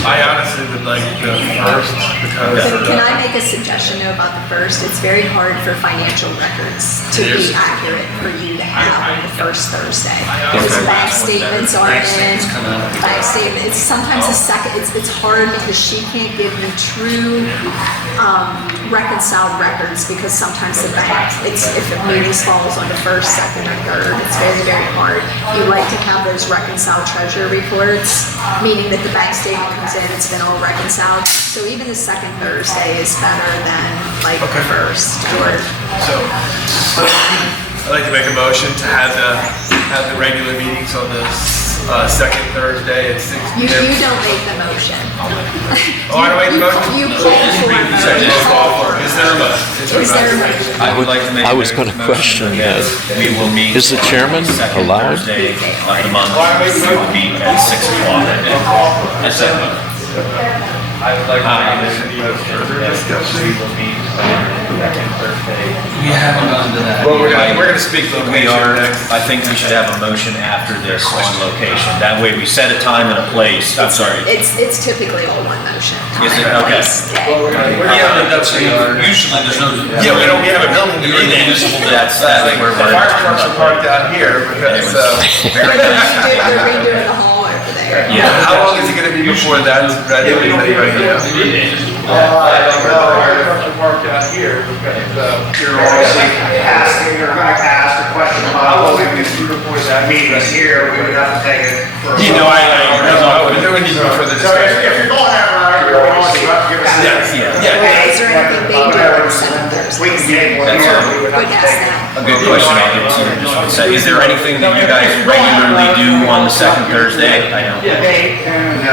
I honestly would like the first, because. Can I make a suggestion though about the first? It's very hard for financial records to be accurate for you to have on the first Thursday. Because bank statements aren't in, bank statements, sometimes the second, it's hard because she can't give you true reconciled records because sometimes the bank, if the meetings falls on the first, second, or third, it's very, very hard. You like to have those reconciled treasurer reports, meaning that the bank statement comes in, it's been all reconciled. So even the second Thursday is better than like the first or. So, I'd like to make a motion to have the regular meetings on the second Thursday at 6 You p.m. don't make the motion. Oh, I don't make the motion? You call for it. Is there a motion? Is there a motion? I would like to make. I was going to question that. We will meet. Is the chairman second allowed? Thursday of the month, we will meet at 6 o'clock. That's it. I would like to make any further discussion. We haven't gotten to that. Well, we're gonna speak location We are, next. I think we should have a motion after this on location. That way we set a time and a place. I'm sorry. It's typically all one motion. Is it? Okay. Yeah, but that's, usually there's no. Yeah, we have a building to meet in. That's where The we're. fire trucks are parked out here because, They're redoing the hall over there. Yeah. how long is it gonna be before that's ready? Anybody right now? Fire trucks are parked out here because, you're gonna ask a question about what we can do before that meeting is here, we would have to take it for. You know, we do need to further So if discussion. you're going that route, you're going to give us. Yes, yeah. Is there anything they do on second We can Thursday? get one here, we would have Good to ask take it. them. A good question, I'll give it to you in just one second. Is there anything that you guys regularly do on the second Thursday? I know. Date and,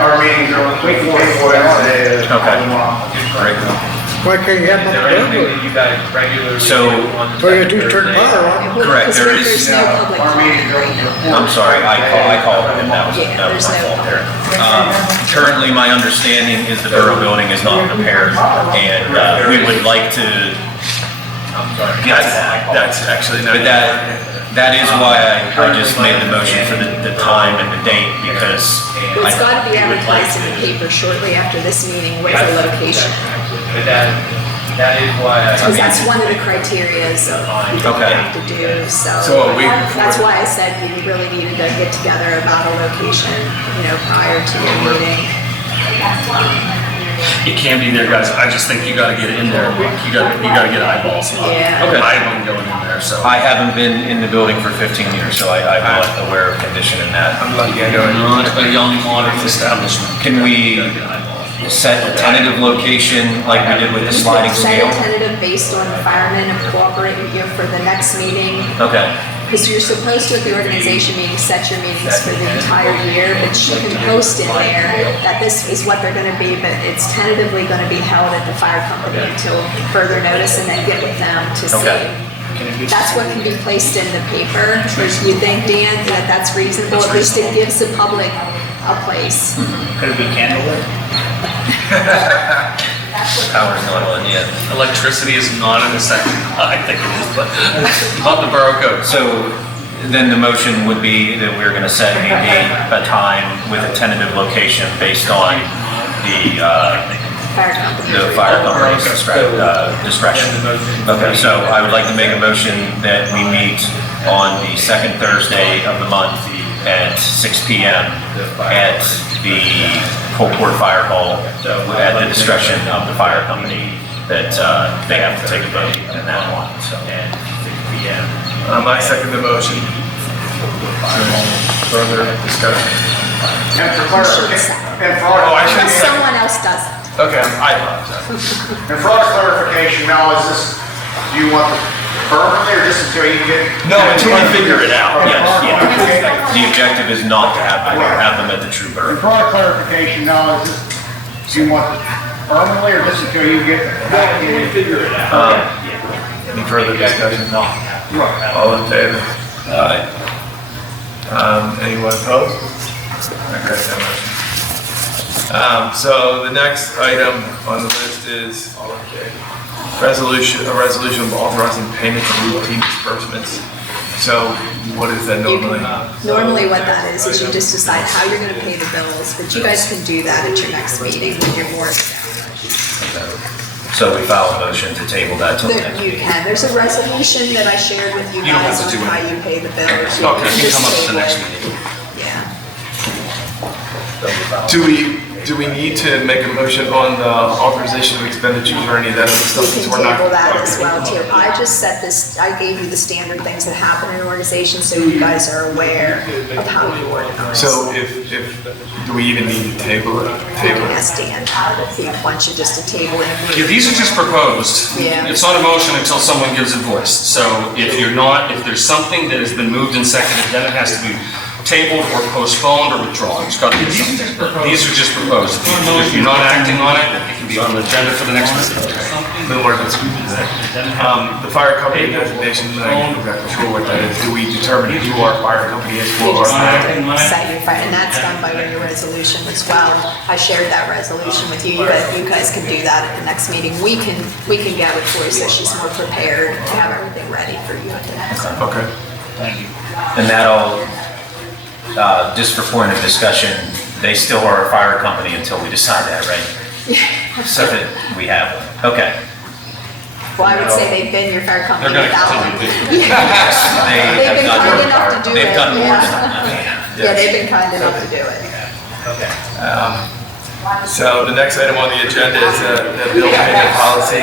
our meetings are before Wednesday. Okay. Great. Why can't you have Is them there anything done? that you guys regularly So- do on the All you second gotta do is turn the Thursday? power on. Correct, Because there is- there's no public comment right now. I'm sorry, I called him, that was Yeah, my there's no- fault there. Currently, my understanding is the borough building is not prepared, and we would like to get to that. That's actually not. But that is why I just made the motion for the time and the date, because Well, it's I- gotta be advertised in the paper shortly after this meeting with the location. But that is why I. Because that's one of the criterias of what you Okay. have to do, So so. a week before. That's why I said you really needed to get together about a location, prior to your meeting. It can be there, guys. I just think you gotta get in there. You gotta get eyeballs. Yeah. Okay. I haven't going in there, so. I haven't been in the building for 15 years, so I'm not aware of condition in that. I'm lucky I know it. Not a young, modern establishment. Can we set a tentative location like we did with the sliding Set scale? a tentative based on the firemen and cooperate with you for the next meeting. Okay, Because you're supposed to, at the organization meeting, set your meetings for the entire year, but you can post in there that this is what they're gonna be, but it's tentatively gonna be held at the fire company until further notice, and then get with them to see. Okay. That's what can be placed in the paper. You think, Dan, that that's reasonable? At least it gives the public a place. Could it be candlelit? power's not on yet. Electricity is not a necessity. I think it is, but not the borough code. So then the motion would be that we're gonna set a date, a time with a tentative location based on the Fire company. fire company's discretion. Okay, so I would like to make a motion that we meet on the second Thursday of the month at 6 PM at the Colport Fire Hall, at the discretion of the fire company, that they have to take a vote in that one, so. At 6 PM. I second the motion. Further discussion. And for clarification, Oh, I should Unless say. someone else does it. Okay, I apologize. and for our clarification, Mel, is this, do you want this permanently or just until you get? No, until we figure it out. Yes, yeah. Okay. The objective is not to have them at the true And borough. for our clarification, Mel, is this, do you want this permanently or just until you get? Any further discussion? All in favor? Aye. Anyone opposed? Okay, that motion. So the next item on the list is a resolution authorizing payment of routine disbursements. So what is that normally? Normally what that is you just decide how you're gonna pay the bills, but you guys can do that at your next meeting when you're more established. So we file a motion to table that till There- next You meeting. can, there's a resolution that I shared with you You don't have guys to on do how it. you pay the bills. You Okay, can it can just come up at the table next it. meeting. Yeah. Do we need to make a motion on the authorization of expenditures or any of that other stuff? You since can we're not- table that as well too. I just set this, I gave you the standard things that happen in an organization so you guys are aware of how you organize. So do we even need to table it? You can ask Dan if he wants you just to table it. Yeah, these are just proposed. Yeah. It's not a motion until someone gives it voice. So if there's something that has been moved and seconded, then it has to be tabled or postponed or withdrawn. It's got to be something. These are just proposed. If you're not acting on it, it can be on the agenda for the next meeting. No more than the fire company designation, I'm not exactly sure what that is. Do we determine who our fire company is for You our just have fire? to set your fire, and that's done by your resolution as well. I shared that resolution with you, but you guys can do that at the next meeting. We can get with Tori so she's more prepared to have everything ready for you at the next. Okay. And that'll, just for point of discussion, they still are a fire company until we decide that, right? So that we have one. Okay. Well, I would say they've been your fire company They're gonna without continue one. to. Yes, they They've have been done kind more. enough to do it. They've done more yeah. than that. Yeah, they've been kind enough to do it. So the next item on the agenda is the bill payment policy.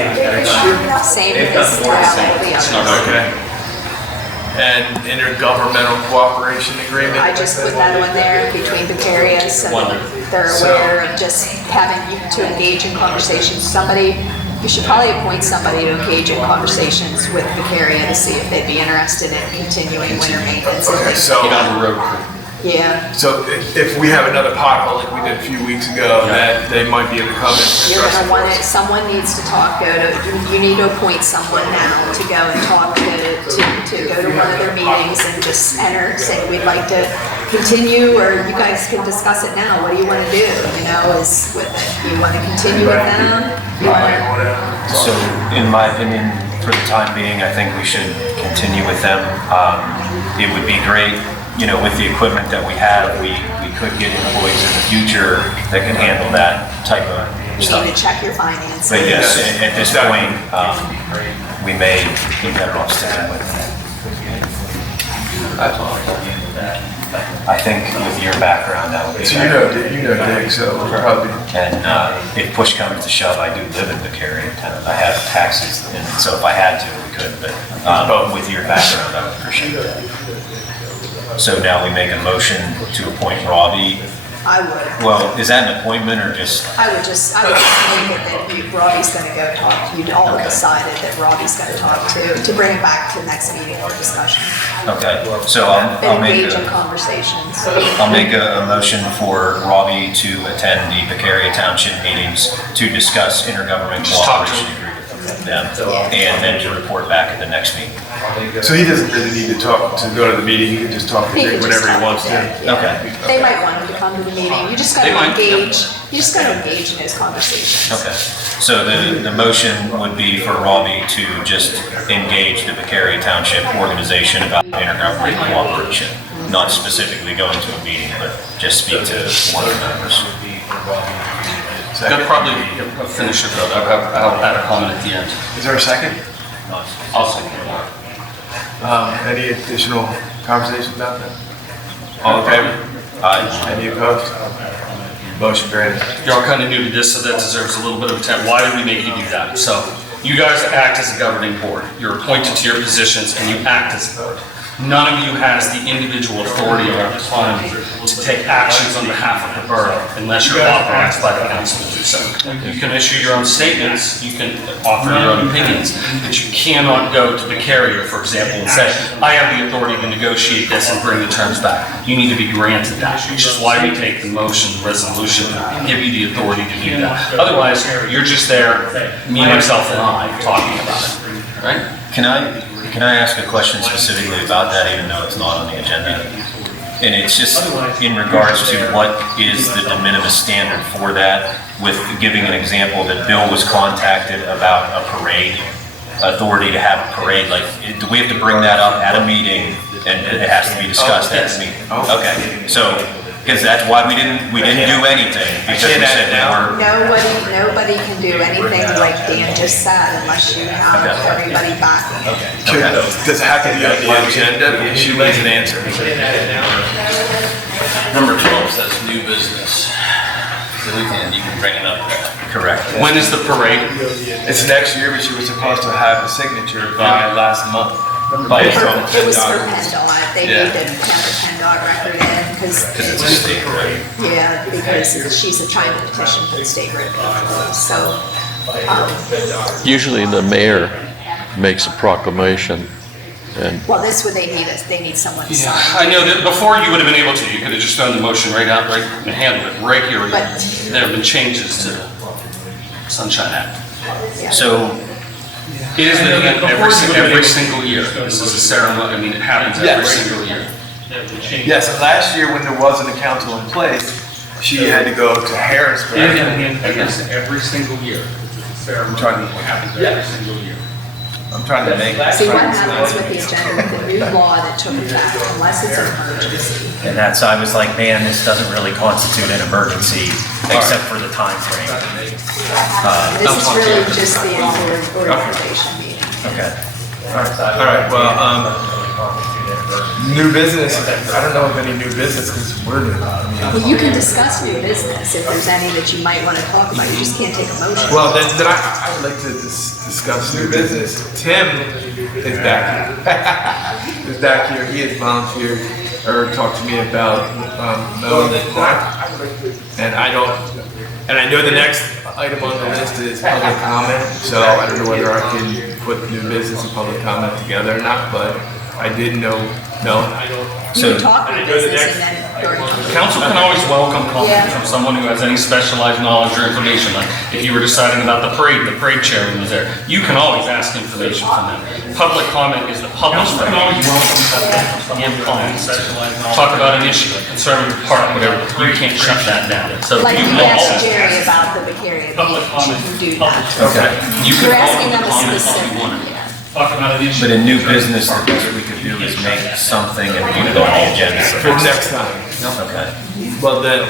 Same as all the others. Okay. And intergovernmental cooperation agreement. I just put that on there between Vicarious and they're aware of just having you to engage in conversations. You should probably appoint somebody to engage in conversations with Vicaria to see if they'd be interested in continuing winter maintenance. Okay, so. Get on the road crew. Yeah, So if we have another pothole like we did a few weeks ago, that they might be able to come and you're address gonna it. want it, someone needs to talk, you need to appoint someone now to go and talk, to go to one of their meetings and just enter, say, we'd like to continue, or you guys can discuss it now, what do you wanna do, you know, is with it, you wanna continue with them? You wanna, So, in my opinion, for the time being, I think we should continue with them. It would be great, you know, with the equipment that we have, we could get employees in the future that can handle that type of you stuff. need to check your finances. But yes, at this point, we may be better off sticking with it. I think with your background, that would be So better. you know Dick, so we'll probably, And if push comes to shove, I do live in Vicarian Town. I have taxes, and so if I had to, we could, but with your background, I would appreciate that. So now we make a motion to appoint Robbie. I would. Well, is that an appointment or just, I would just make it that Robbie's gonna go talk, you'd all decided that Robbie's gonna talk to bring it back to the next meeting for discussion. okay, so I'll make Engage in a, conversations. I'll make a motion for Robbie to attend the Vicarian Township meetings to discuss intergovernmental Just talk to cooperation agreement with them, and then to report back at the next meeting. so he doesn't really need to talk, to go to the meeting, he can just talk to He Dick could just whenever he talk wants to. yeah. Okay. They might want him to come to the meeting, you just They gotta might, yeah. engage in those conversations. Okay, so the motion would be for Robbie to just engage the Vicarian Township organization about intergovernmental cooperation, not specifically going to a meeting, but just speak to one of the members. That'd probably finish it though. I'll add a comment at the end. Is there a second? I'll second. Any additional conversation about that? All in favor? Any opposed? Motion granted. You're all kind of new to this, so that deserves a little bit of attention. Why did we make you do that? So, you guys act as a governing board. You're appointed to your positions and you act as a board. None of you has the individual authority or autonomy to take actions on behalf of the borough unless you're authorized by the council to do so. You can issue your own statements, you can offer your own opinions, but you cannot go to the carrier, for example, and say, I have the authority to negotiate this and bring the terms back. You need to be granted that, which is why we take the motion, the resolution, to give you the authority to do that. Otherwise, you're just there, me, myself, and I, talking about it, right? Can I ask a question specifically about that, even though it's not on the agenda? And it's just in regards to what is the de minimis standard for that, with giving an example that Bill was contacted about a parade, authority to have a parade, like, do we have to bring that up at a meeting and it has to be discussed at the meeting? Okay, so, because that's why we didn't do anything, because we said that we're, Nobody can do anything like Dan just said unless you have everybody backing it. Does it have to be on the agenda? Because she needs an answer. Number 12 says new business. So you can bring it up there. correct. When is the parade? It's next year, but she was supposed to have a signature by last month. It was for PennDOT, they need to have a PennDOT record in, because, It's a state road. yeah, because she's trying to petition for the state road, so, Usually the mayor makes a proclamation, and well, this would, they need someone to Yeah, sign. I know that before you would have been able to, you could have just done the motion right out, right, and handled it right here. But- There have been changes to the Sunshine Act. So, It is the event every single year. This is a ceremony, I mean, it happens every single year. Yes, and last year when there wasn't a council in place, she had to go to Harrisburg. Yes, every single year. I'm trying to, I'm trying to make. See, what happens with the agenda, with the new law that took effect, unless it's an emergency, and that's, I was like, man, this doesn't really constitute an emergency, except for the time frame. this is really just the organization meeting. Okay. All right, well, new business, I don't know of any new business because we're new. Well, you can discuss new business if there's any that you might want to talk about, you just can't take a motion. Well, then I would like to discuss new business. Tim is back here. Is back here, he has volunteered or talked to me about mowing the park. And I know the next item on the list is public comment, so I don't know whether I can put new business and public comment together or not, but I did know. You can talk new business and then go to. Council can always welcome comment from someone who has any specialized knowledge or information. Like if you were deciding about the parade chairman was there, you can always ask information from them. Public comment is the public's right. You can comments. Talk about an issue, a concern with the park, whatever. You can't shut that down. So Like you you will asked always Jerry about the Vicarious, you can do that. Okay. You can You're asking them always a comment if you specific, want. yeah. Talk about an issue. But in new business, the best we could do is make something and put it on the agenda. For next time. Okay. Well, then,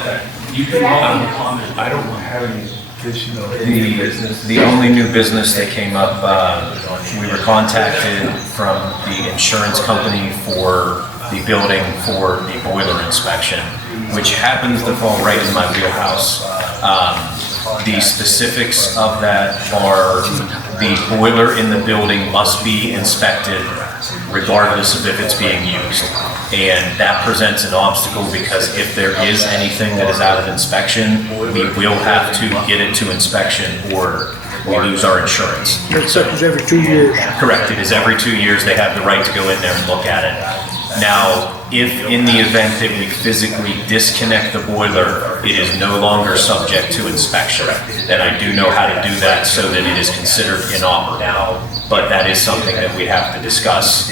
I don't have any additional business. The only new business that came up, we were contacted from the insurance company for the building for the boiler inspection, which happens to fall right in my wheelhouse. The specifics of that are the boiler in the building must be inspected regardless of if it's being used. And that presents an obstacle because if there is anything that is out of inspection, we will have to get it to inspection or we lose our insurance. Inspections every 2 years. Correct, it is every 2 years, they have the right to go in there and look at it. Now, if in the event that we physically disconnect the boiler, it is no longer subject to inspection, then I do know how to do that so that it is considered inoperable. But that is something that we have to discuss,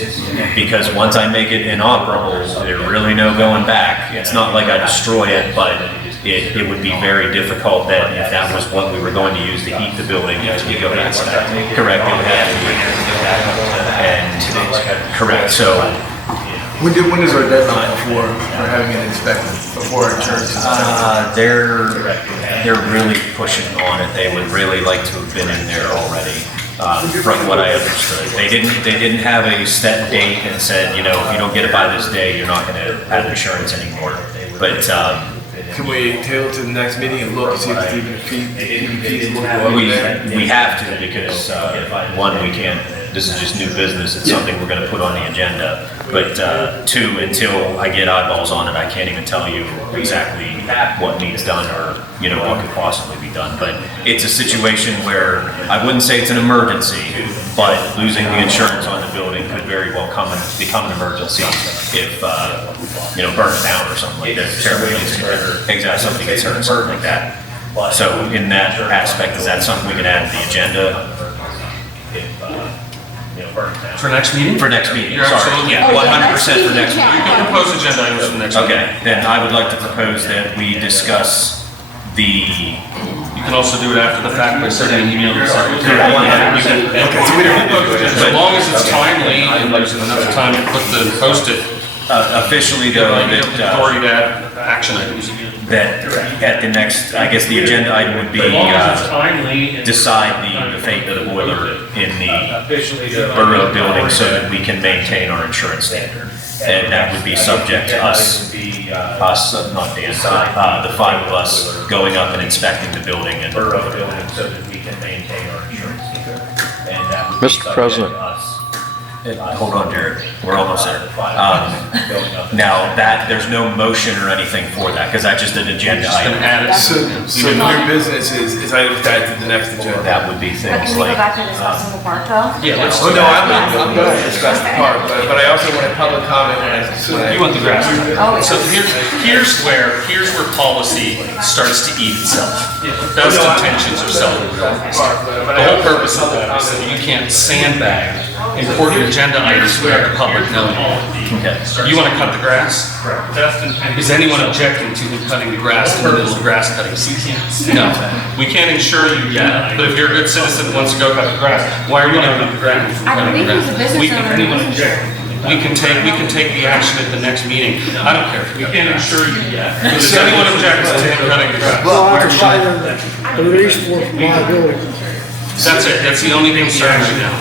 because once I make it inoperable, there's really no going back. It's not like I destroy it, but it would be very difficult then if that was what we were going to use to heat the building to go back. Correct, it would have to be. And, correct, so. When is our deadline for having it inspected, before insurance is inspected? They're really pushing on it. They would really like to have been in there already, from what I understood. They didn't have a set date and said, you know, if you don't get it by this day, you're not gonna have insurance anymore. But, Can we table to the next meeting and look, see if it's even feasible to go over there? we have to because, one, we can't, this is just new business. It's something we're gonna put on the agenda. But two, until I get eyeballs on it, I can't even tell you exactly what needs done or, you know, what could possibly be done. But it's a situation where I wouldn't say it's an emergency, but losing the insurance on the building could very well become an emergency if, you know, burns down or something like that. Terrible incident, exactly, something gets hurt, something like that. So in that aspect, is that something we can add to the agenda? For next meeting? For next meeting, You're sorry. absolutely- Yeah, 100% for next meeting. You can propose agenda items for next meeting. Okay, then I would like to propose that we discuss the, You can also do it after the fact by sending an email to the secretary. Okay, so we don't need to do it. As long as it's timely and there's enough time to post it, officially though, you have the authority to add action items. that at the next, I guess the agenda item would be, decide the fate of the boiler in the borough building so that we can maintain our insurance standard. And that would be subject to us, not Dan, but the five of us going up and inspecting the building and borough building so that we can maintain our insurance standard. And that would be Mr. subject President. to us. Hold on, Jared, we're almost there. Now, there's no motion or anything for that, because that's just an agenda Just gonna item. add it. So new business is items to add to the next agenda. That would be But things can we go like, back to discussing the park though? Yeah, let's. Oh, no, I'm going to discuss the park, but I also want a public comment when I. You want the grass. Oh, So here's where policy starts to eat itself. Best intentions are seldom realized. The whole purpose of that is that you can't sandbag important agenda items without the public knowing. okay. You want to cut the grass? Is anyone objecting to him cutting the grass in the middle of grass cutting season? No. We can't insure you yet, but if you're a good citizen that wants to go cut the grass, why are you going to cut the grass? I believe he's a business We can- owner. anyone object. We can take the action at the next meeting. I don't care. We can't insure you yet. Does anyone object to him cutting the grass? Well, I can sign a release for liability. That's it. That's the only concern right now.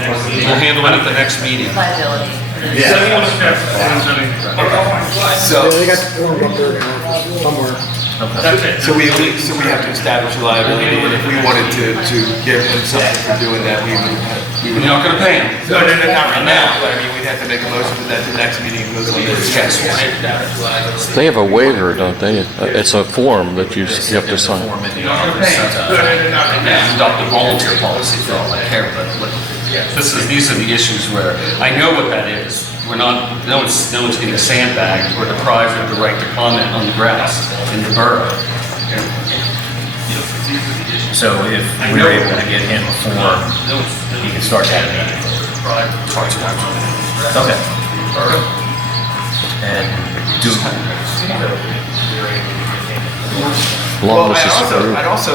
We'll handle it at the next meeting. Liability. Does anyone object to him cutting the grass? Yeah, they got the form up there somewhere. That's it. So we have to establish a liability, and if we wanted to give him something for doing that, we would. You're not gonna pay him. No, not right now, but I mean, we'd have to make a motion for that the next meeting goes on the schedule. They have a waiver, don't they? It's a form that you have to sign. Adopt a volunteer policy for all I care, but these are the issues where I know what that is. no one's getting sandbagged or deprived of the right to comment on the grass in the borough. So if we're able to get him a form, he can start that meeting. Okay. And do, Long Well, as it's approved. I'd also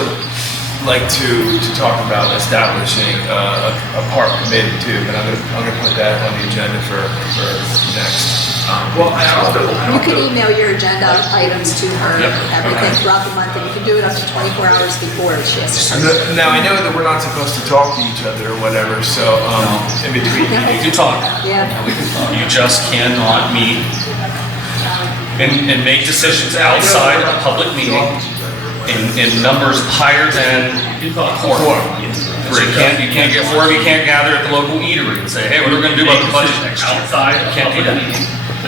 like to talk about establishing a park committee too, but I'm gonna put that on the agenda for next. Well, I also. You can email your agenda items to her, everything throughout the month, and you can do it up to 24 hours before she has to start. Now, I know that we're not supposed to talk to each other or whatever, so, in between You meetings. can talk. Yeah. You just cannot meet and make decisions outside of a public meeting in numbers higher than quorum. So you can't get four of you can't gather at the local eatery and say, hey, what are we gonna do about the budget next year? You can't do that.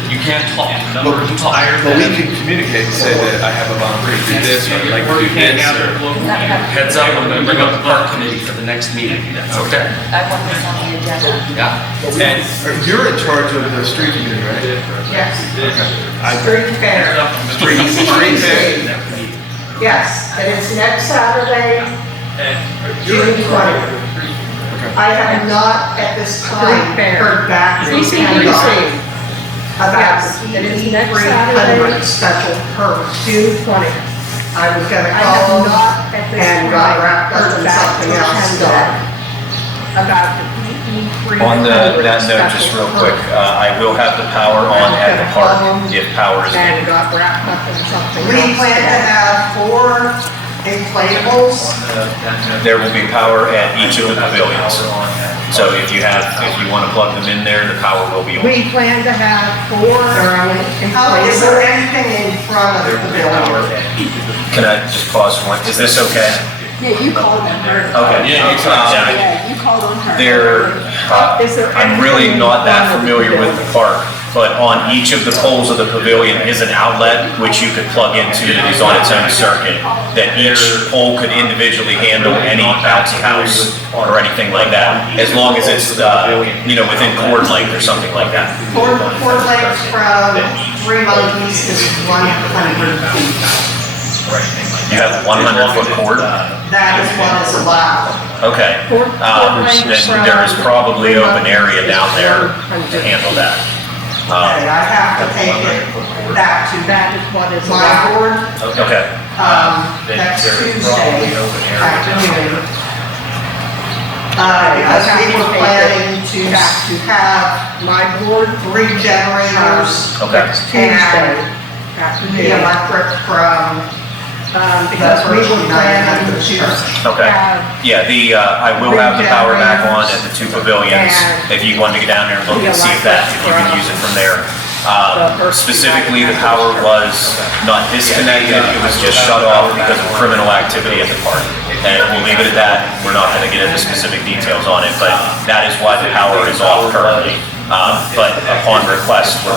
You can't talk. But we can communicate and say that I have a volunteer to do this, or I'd like to Or do you can't this, gather at the or. local eatery. Heads up, I'm gonna bring up the park committee for the next meeting. Okay? I want this on the agenda. Yeah. And you're in charge of the street committee, right? Yes. Street fair. Street fair? Yes, and it's next Saturday, June 20th. I have not at this time heard back from CBCM about the E300 special permit. June 20th. I was gonna call and got wrapped up in something else today. About the E300. on that note, just real quick, I will have the power on at the park if power is And needed. got wrapped up in something else. We plan to have 4 inflatables. There will be power at each of the pavilions. So if you want to plug them in there, the power will be on. We plan to have 4 Is there anything in front of the pavilion? Can I just pause for one? Is this okay? Yeah, you called on her. Okay. Yeah, exactly. Yeah, you called on her. I'm really not that familiar with the park, but on each of the poles of the pavilion is an outlet which you could plug into that is on its own circuit, that each pole could individually handle any bouncy house or anything like that, as long as it's, within cord length or something like that. Cord length from 3 monkeys is 100 feet. You have 100-foot cord? That is what is allowed. Okay. Then there is probably open area down there to handle that. Okay, I have to take it back to That is what is my allowed. board, Okay. next Tuesday afternoon. Because we were planning to have My board 3 generators Okay. Tuesday. the electric from Because we were planning to Okay. have Yeah, I will have the power back on at the 2 pavilions, if you wanted to get down there and look and see if you can use it from there. Specifically, the power was not disconnected, it was just shut off because of criminal activity at the park. And we'll leave it at that, we're not gonna get into specific details on it, but that is why the power is off currently. But upon request, we're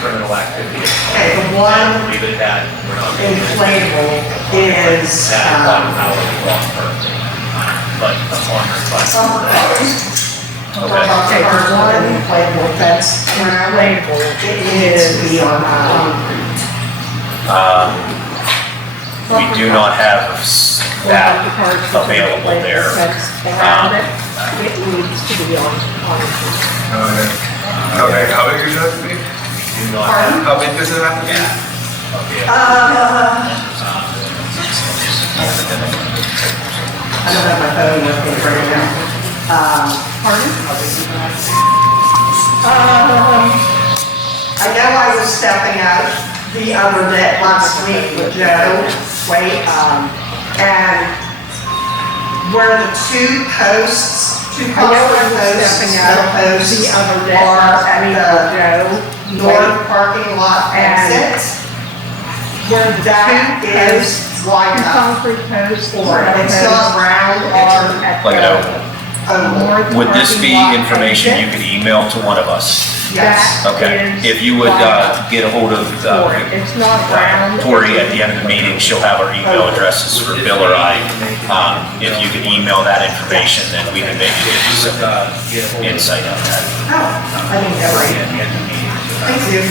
criminal activity. Okay, the one Leave it at that, we're not gonna inflatable is, but upon request. Okay, the one inflatable that's inflatable, it needs to be on concrete. We do not have that available there. around it, it needs to be on. Okay, how big does it have to be? Pardon? How big does it have to be? I don't have my phone with me right now. Pardon? I know I was stepping out the other day, last week with Joe Wait, and where the 2 posts, 2 I know I concrete was posts, stepping out metal posts the other day, are at Joe, the north parking lot And exit. where the That 2 is posts, wide 2 enough. concrete posts, Or metal it's posts not round, are it's at Like an the oval. oval. north Would this be parking lot information you exit. could email to one of us? Yes. Okay, if you would get a hold of It's not round. Tori at the end of the meeting, she'll have our email addresses for Bill or I. If you could email that information, then we can maybe give you some insight on that. Oh, I think that's right. Thank you.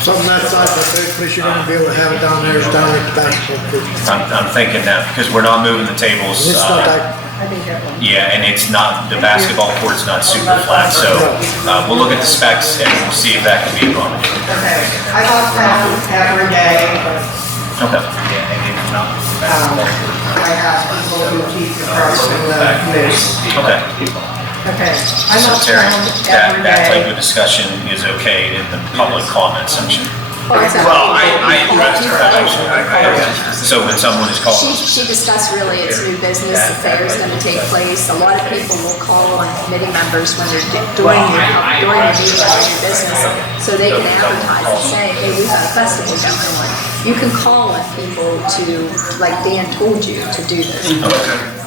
Something that size, but hopefully you're gonna be able to have it down there, it's down at the basketball court. I'm thinking that because we're not moving the tables. It's not that, I think that one. Yeah, and it's not, the basketball court's not super flat, so we'll look at the specs and we'll see if that can be accommodated. Okay, I walk down every day. Okay. I have people who teach across from the moose. Okay. Okay, I So walk Terry, down that every type day. of discussion is okay in the public comment section. Well, I addressed her, so when someone is called. She discussed really it's new business, the fair is gonna take place. A lot of people will call on committee members when they're doing the meeting on new business, so they can advertise and say, hey, we've got a festival going on. You can call on people to, like Dan told you, to do this.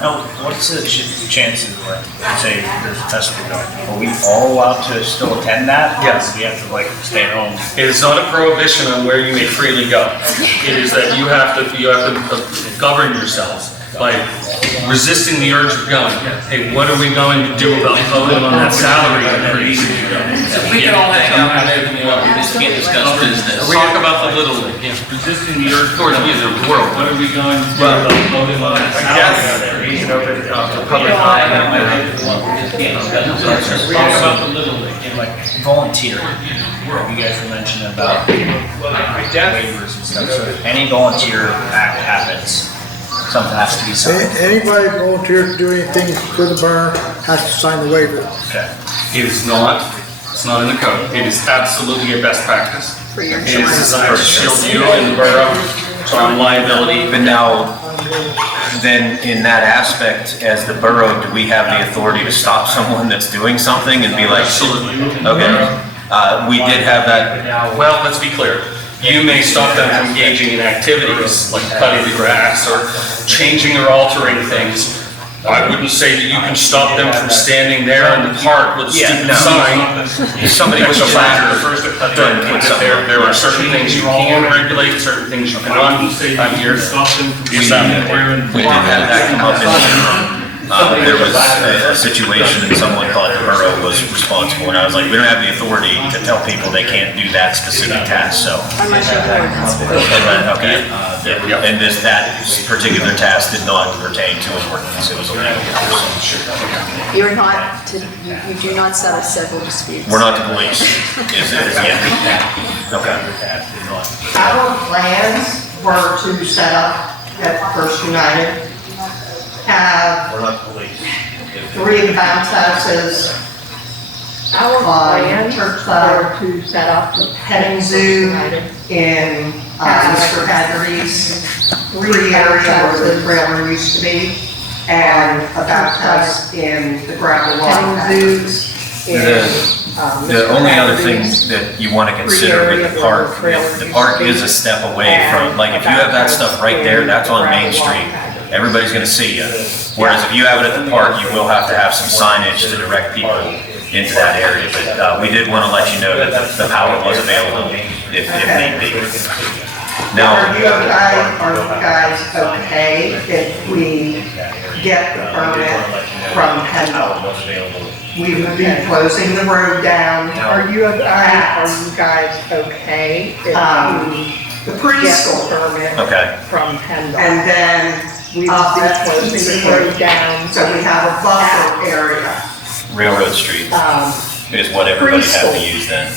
Now, what's the chances, like, say there's a festival going, are we all allowed to still attend that? Yes. Or we have to like stay at home? It is not a prohibition on where you may freely go. It is that you have to govern yourselves by resisting the urge of going, hey, what are we going to do about voting on that salary increase? We can all hang out, I know, we just can't discuss business. Talk about the Little League, yeah. Resisting the urge towards the world. What are we going to do about voting on that salary? You know, but, public comment. Talk about the Little League. Like volunteer, you guys were mentioning about waivers and stuff, so if any volunteer act happens, something has to be signed. anybody volunteer to do anything for the burn has to sign the waiver. Okay. It is not, it's not in the code. It is absolutely a best practice. For your It is designed to shield you and the borough from liability. But now, then in that aspect, as the borough, do we have the authority to stop someone that's doing something and be like, Absolutely. okay, we did have that, Well, let's be clear. You may stop them from engaging in activities like cutting the grass or changing or altering things. I wouldn't say that you can stop them from standing there in the park with a stupid sign. somebody with a ladder. Then there are certain things you can regulate, certain things you cannot. I'm here. We did have that come up in, there was a situation and someone thought the borough was responsible, and I was like, we don't have the authority to tell people they can't do that specific task, so. Unless you're ordinance. Okay, yeah, and that particular task did not pertain to an ordinance, it was a legal. You're not, you do not settle civil disputes. We're not the police, yeah. Okay. Our plans were to set up at First United, have We're not the police. 3 of the bounce houses, Our plans Churchside, are to set up the petting zoo in Mr. Hadley's 3 area where the trailer used to be, and a bounce house in the gravel walk. petting zoos in, The only other thing that you want to consider with the park, if the park is a step away from, like, if you have that stuff right there, that's on Main Street, everybody's gonna see you. Whereas if you have it at the park, you will have to have some signage to direct people into that area. But we did want to let you know that the power was available if need be. Now, Are you guys okay if we get the permit from Kendall? We would be closing the road down. are you guys okay if The we get the preschool, permit okay, from Pendle? and then We will be closing the road down. so we have a buffer area. Railroad Street is what everybody had to use then.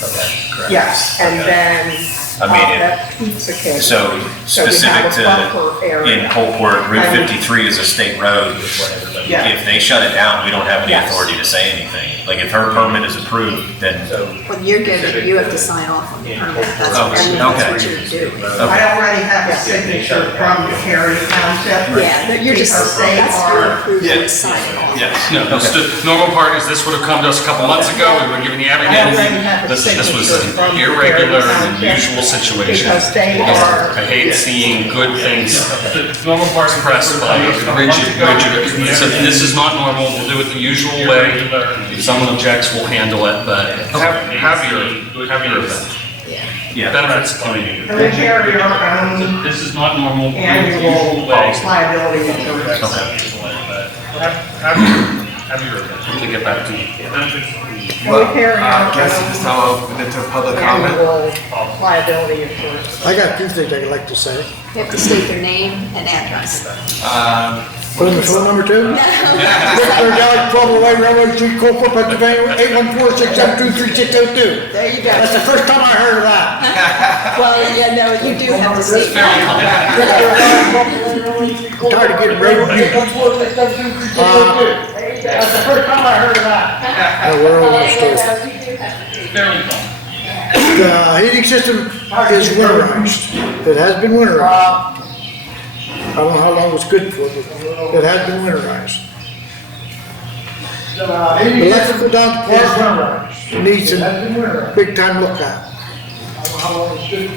Yes, And then I mean, that pizza kitchen. So specific to, in Colport, Route 53 is a state road. Yeah. If they shut it down, we don't have any authority to say anything. Like, if her permit is approved, then, Well, you're good, you have to sign off on the permit, that's what you're doing. I already have a signature from Perry Township. Yeah, you're just, Because they that's are- your approval to sign off. yes. No, the normal part is this would have come to us a couple months ago, we would have given you everything. This was an irregular and unusual situation. Because they are. I hate seeing good things. Normal part's impressed by rigid, so And this is not normal, we'll do it the usual way. If someone objects, we'll handle it, but have your event. Yeah. Benefits the community. And they carry our own This is not normal, we'll do it the annual usual way. liability insurance. Have your event. I'm gonna get back to you. Well, We carry I our guess at this time I'll open it to public comment. annual liability insurance. I got two things I'd like to say. You have to state your name and address. Put in the phone number too? Victor Gallic, 12 Away Railroad Street, Colquitt, Pennsylvania, 814-672-3602. There you go. That's the first time I heard of that. Well, yeah, no, you do have to state. I'm tired of getting road reviews. That's the first time I heard of that. We're all on story. The heating system is winterized. It has been winterized. I don't know how long it's good for, but it has been winterized. The electrical down the park needs a big time look at.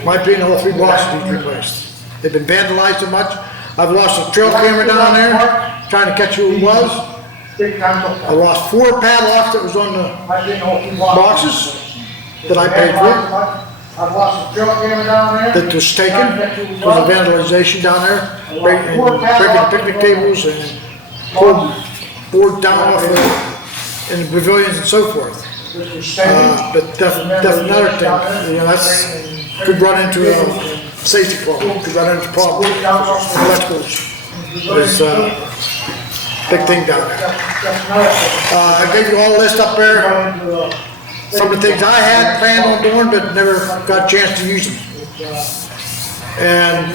My opinion, all three blocks need replaced. They've been vandalized so much. I've lost a trail camera down there, trying to catch who it was. I lost 4 padlocks that was on the boxes that I paid for. I've lost a trail camera down there. That was taken for the vandalization down there, breaking picnic tables and pulling board down off in the pavilions and so forth. But that's another thing, you know, could run into a safety problem, could run into problems. Electricals is a big thing down there. I gave you all a list up there. Some of the things I had planned on doing, but never got a chance to use them. And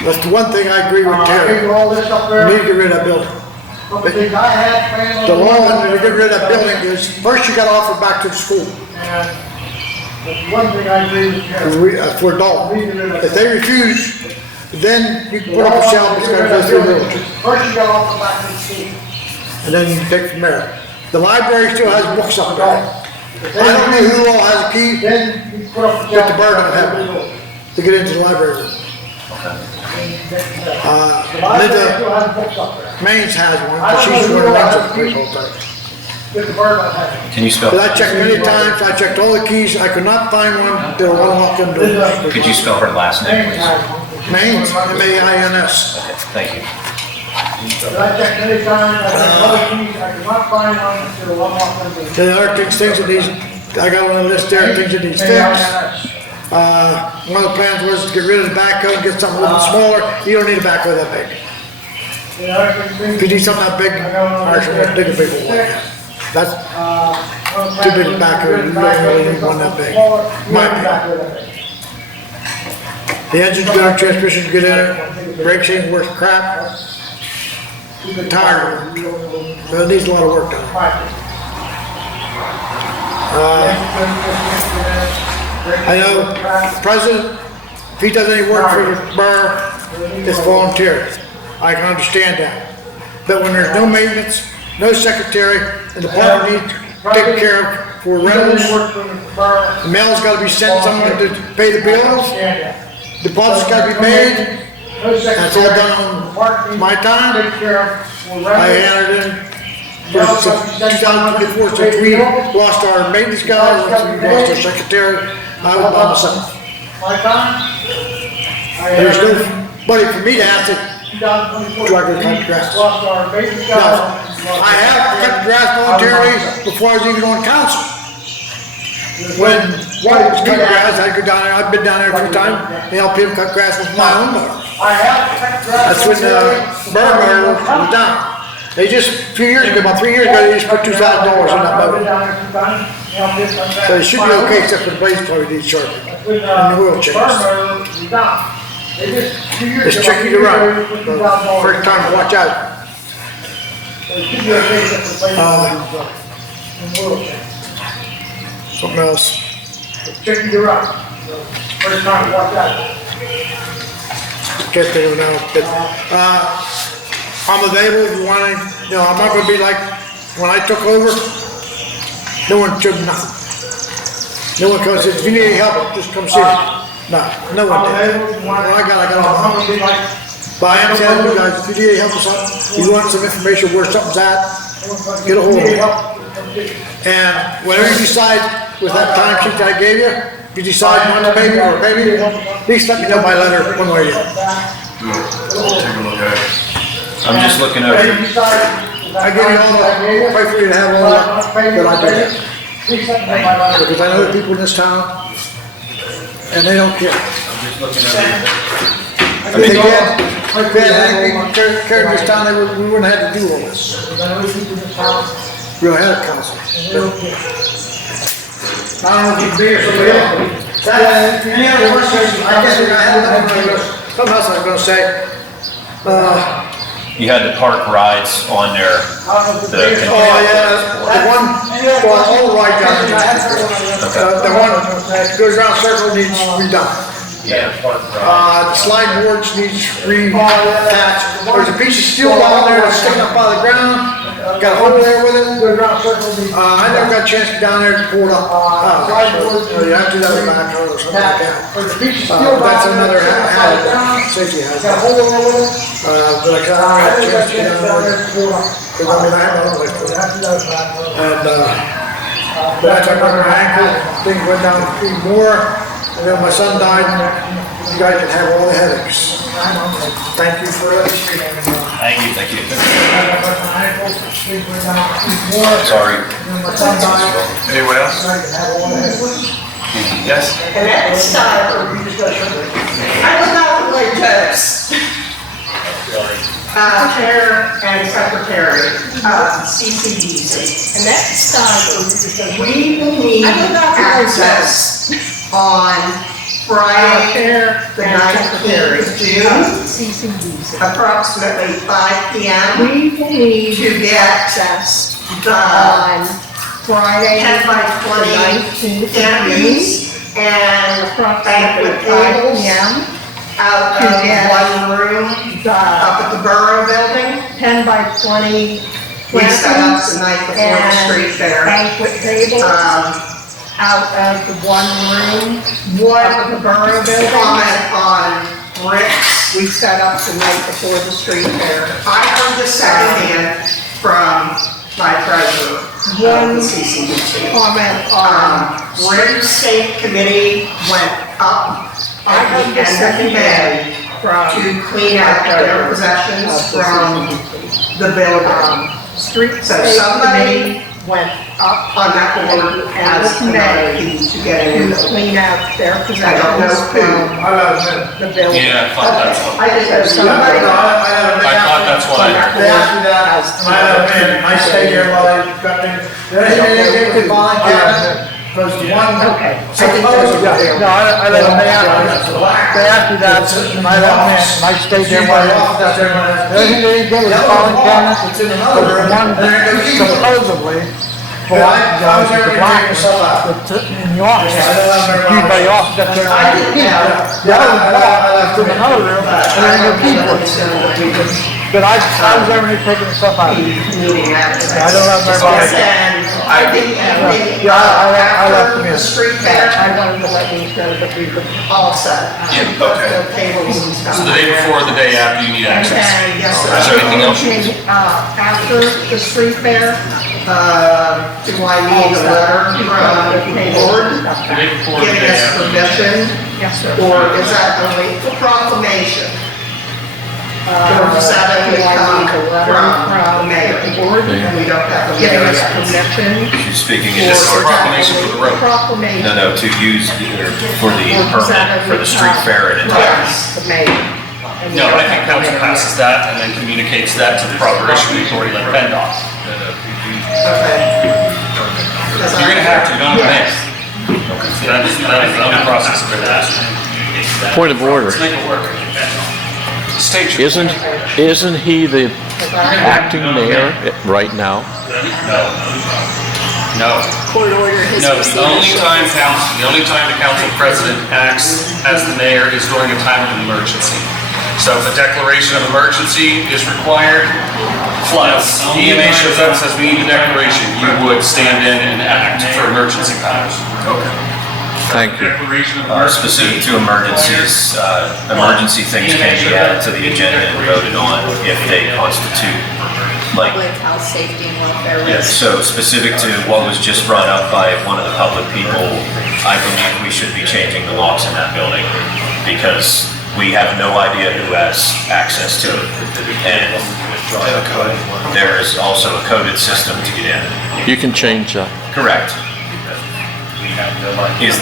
that's the one thing I agree with Terry. We need to get rid of that building. But the law to get rid of that building is, first you gotta offer back to the school. One thing I agree with for adults. If they refuse, then you can put up a shelf, it's gonna go through the village. First you gotta offer back to the school. And then you can take from there. The library still has books up there. I don't know who all has a key, get the bird on heaven to get into the library. Linda Maines has one, but she's the one who runs the whole thing. Can you spell? But I checked many times, I checked all the keys, I could not find one that will unlock them doors. Could you spell her last name, please? Maines, M-A-I-N-S. Okay, thank you. I checked many times, I checked all the keys, I could not find one that will unlock them doors. There are things that needs, I got on the list there, things that needs fixed. One of the plans was to get rid of the backhoe and get something a little bit smaller. You don't need a backhoe that big. If you need something that big, actually, dig a big one. That's too big a backhoe, you don't really need one that big. My opinion. The engine's good, transmission's good in it, brakes ain't worth crap. Tire, but it needs a lot of work done. I know the president, if he does any work for the borough, it's volunteer. I can understand that. But when there's no maintenance, no secretary, and the department needs to take care of for rentals, the mail's gotta be sent someone to pay the bills, deposits gotta be made, that's all done on my time. I entered in for 2024, since we lost our maintenance guy, since we lost our secretary, I was by myself. There's nobody for me to have to drag the cut grass. Now, I have cut grass voluntarily before I was even on council. When White was cutting grass, I'd go down there, I've been down there a few times, and help him cut grass with my own mower. That's when the burn mower was down. They just, a few years ago, about 3 years ago, they just put $2,000 in that mower. So it should be okay, except for the blades probably need sharpening, and the oil changes. It's tricky to run, so first time to watch out. Something else. It's tricky to run, so first time to watch out. Can't think of it now, but, I'm available if you want to, you know, I'm not going to be like, when I took over, no one took nothing. No one comes and says, if you need any help, just come see me. No one did. What I got all my But I am telling you guys, if you need any help with something, you want some information where something's at, get a hold of me. And whenever you decide with that time sheet that I gave you, if you decide not to pay me or pay me, please let me know by letter one way or the other. Take a look at it. I'm just looking over. I give you all the, pray for you to have all that I do that. Because I know the people in this town, and they don't care. I'm just looking over. If they had anything cared in this town, we wouldn't have to do all this. We don't have a council. I don't know if you'd be here for real. Any other questions? I guess we're gonna have something else I was gonna say. You had the park rides on there. Oh, yeah, the one, well, all right down there. The one that goes around the circle needs redone. Yeah. The slide boards needs reattached. There's a piece of steel down there that's sticking up out of the ground. Got a hole there with it. I never got a chance to get down there to pull it up. You have to do that with a backhoe or something like that. That's another safety hazard. But I never got a chance to get down there. Because I mean, I have another place to put it. And, but I took my ankle, things went down even more. And then my son died, and you guys can have all the headaches. Thank you for it. Thank you. Sorry. Anyone else? Yes? And next time, I was out with my toes. Chair and Secretary of CCDC. And next time, we will need access on Friday, the 19th of June, approximately 5 p.m. We need to get access on Friday, 10 by 20 canopies and banquet tables out of one room up at the Borough Building. 10 by 20 we set up the night before the street fair. Banquet tables. Out of the one room, one of the Borough Building. Comment on bricks we set up the night before the street fair. I heard the secondhand from my treasurer. One comment on Rick State Committee went up at the end of May to clean out their possessions from the building. So somebody went up on that board as May to get in to clean out their possessions from the building. Yeah, I thought that's what, I just said somebody. I thought that's what I heard. They asked me that, I stayed there while I got things. They could volunteer, because one, supposedly. No, I let them, they asked me that, and I let them in, and I stayed there while they everything they did was volunteer. It's in another room, and then it goes Supposedly, But I was there to take myself out. in the office, I don't have keep my office up there. I didn't have. The other one walked to another room, and then the keyboard. But I was there when they taking the stuff out. I don't have my mind. I didn't have any. Yeah, I left them in. The street fair, I wanted to let you know that we were all set. Yeah, okay. The tables and stuff. So the day before, the day after, you need access. And yes, sir. Is there anything else? After the street fair, do I need a letter from the board The day before, the giving day us after. permission? Yes, sir. Or is that only the proclamation? Or does that only come from the mayor? And we don't have the Giving mayor. us permission. She's speaking in This is a this, proclamation for the road. Proclamation. no, to use, for the permit, for the street fair in entirety. Yes. The mayor. No, I think council passes that and then communicates that to the proper issuing authority like PennDOT. Okay. You're gonna have to, you don't have to make. That is the other process of it. Point of order. Let's make it work. State your. Isn't he the acting mayor right now? No. Court order his No, the only time the council president acts as the mayor is during a time of emergency. So if a declaration of emergency is required, floods, EMA shows up, says we need a declaration, you would stand in and act for emergency powers. Okay. Thank you. Specific to emergencies, emergency things can be added to the agenda and voted on if they constitute, like, Public health, safety, and welfare yeah, risks. so specific to what was just brought up by one of the public people, I believe we should be changing the locks in that building because we have no idea who has access to it. And there is also a coded system to get in. You can change that. Correct. Is,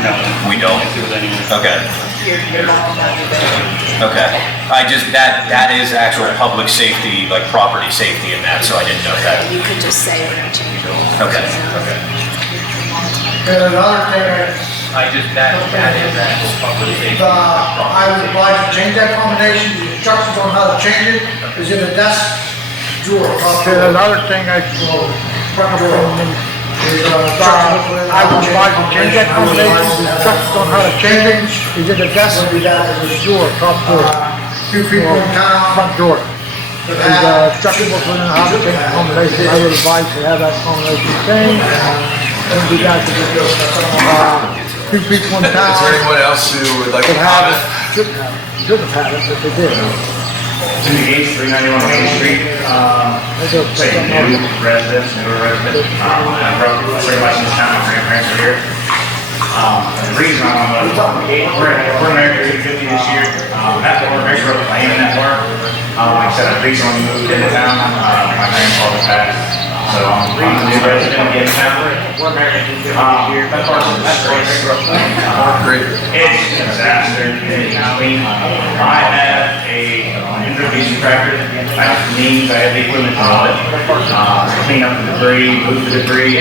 No. we don't? Okay. You're not allowed to do Okay, I just, that is actual public safety, like property safety in that, so I didn't know that. You could just say we're gonna change it. Okay, okay. And another thing, I just, that is actual public safety. I was obliged to change that combination, the instructions on how to change it is in the desk drawer. Okay, another thing I will recommend I would like to change that combination, the instructions on how to change it is in the desk drawer, top drawer. Two people in town. Front door. Is instructions on how to change the combination, I would advise to have that combination changed. And we got to get, two people in town. Is there anyone else who would like to Could have it, comment? shouldn't have it, but they did. Cindy Gates, 391 Main Street, say new residents, newer residents, I grew up pretty much in this town, my grandparents are here. The reason I want to, we're married 50 this year, that door, I grew up playing in that door. Like I said, I recently moved into town, my grandfather passed, so I'm a new resident in town. We're married 50 years, that door's in the street, I grew up playing. It's a disaster, I mean, I have a introduction tractor, I have the means, I have the equipment to haul it, clean up the debris, move the debris.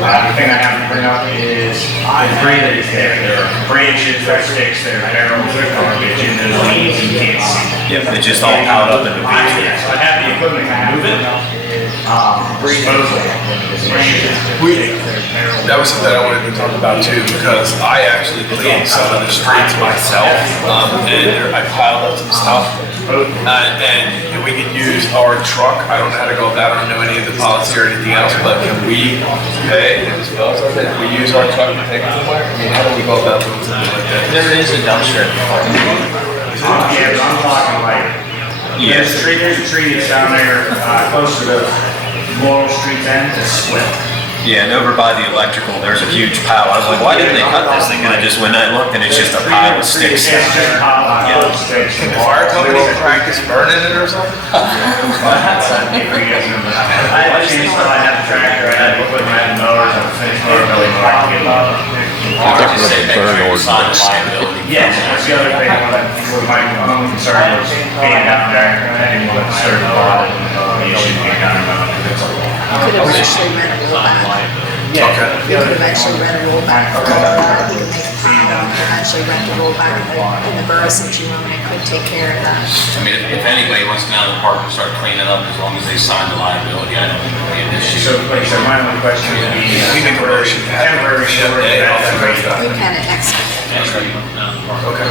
The thing I have to bring up is the debris that is there. There are branches, there are sticks, there are barrels, there's garbage, and there's weeds you can't see. Yep, it's just all piled up in the beach. Yes, I have the equipment to move it. Disposal. That was something I wanted to talk about too, because I actually cleaned some of the streets myself, and I piled up some stuff. And we could use our truck. I don't know how to go about it. I don't know any of the policy or anything else, but can we pay and dispose of it? If we use our truck to take it somewhere? I mean, how do we go about doing something like that? There is a dumpster. Yeah, but I'm talking like, there's a tree that's down there, close to the Laurel Street end, it's split. Yeah, and over by the electrical, there's a huge pile. I was like, why didn't they cut this thing? And I just went and looked, and it's just a pile of sticks. It's just a pile of sticks. Can the fire company practice burning it or something? I changed, I had the tractor, I had equipment, I had mowers, I was finished mower, really get Yes, that's the other thing, what my own concern was being down there, I didn't want to disturb the lot, and the issue being down there, because it's a lot. You could eventually rent a rollback. Yeah. You could eventually rent a rollback. You could make a pound, eventually rent a rollback in the borough since you own it, could take care of that. I mean, if anybody wants to get out of the park and start cleaning up, as long as they sign the liability, I don't think it'll be an issue. So, like I said, my only question would be, temporary storage, You can at next, Okay.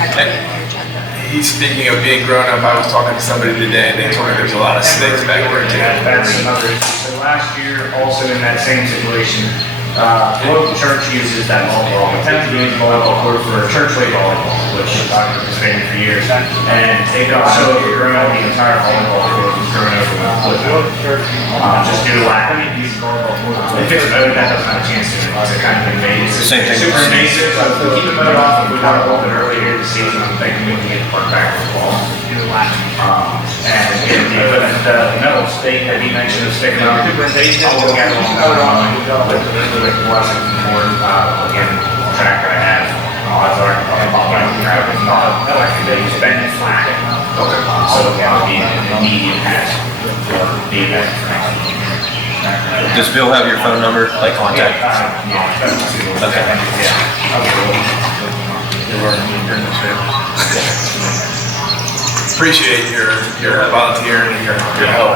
that could be on your agenda. He's speaking of being grown up. I was talking to somebody today, and they told me there's a lot of snakes back there too. That's another, so last year, also in that same situation, the local church uses that volleyball, attempted to use volleyball court for church-league volleyball, which I've participated in for years. And they got so overgrown, the entire volleyball court was grown over with just due to lack of use of volleyball court. If it's mowed, that doesn't have a chance to, it's kind of invasive. Same thing. Super invasive, so if we keep it mowed off, if we got a little bit earlier this season, I'm thinking we can get the park back for the fall. And the metal stake that he mentioned is sticking up, I'll look at it on the blessing for, again, tractor I have. Odds are, it's been flat. Okay. So it would be an immediate pass for the event. Does Bill have your phone number, like contact? Okay. Appreciate your volunteering and your help.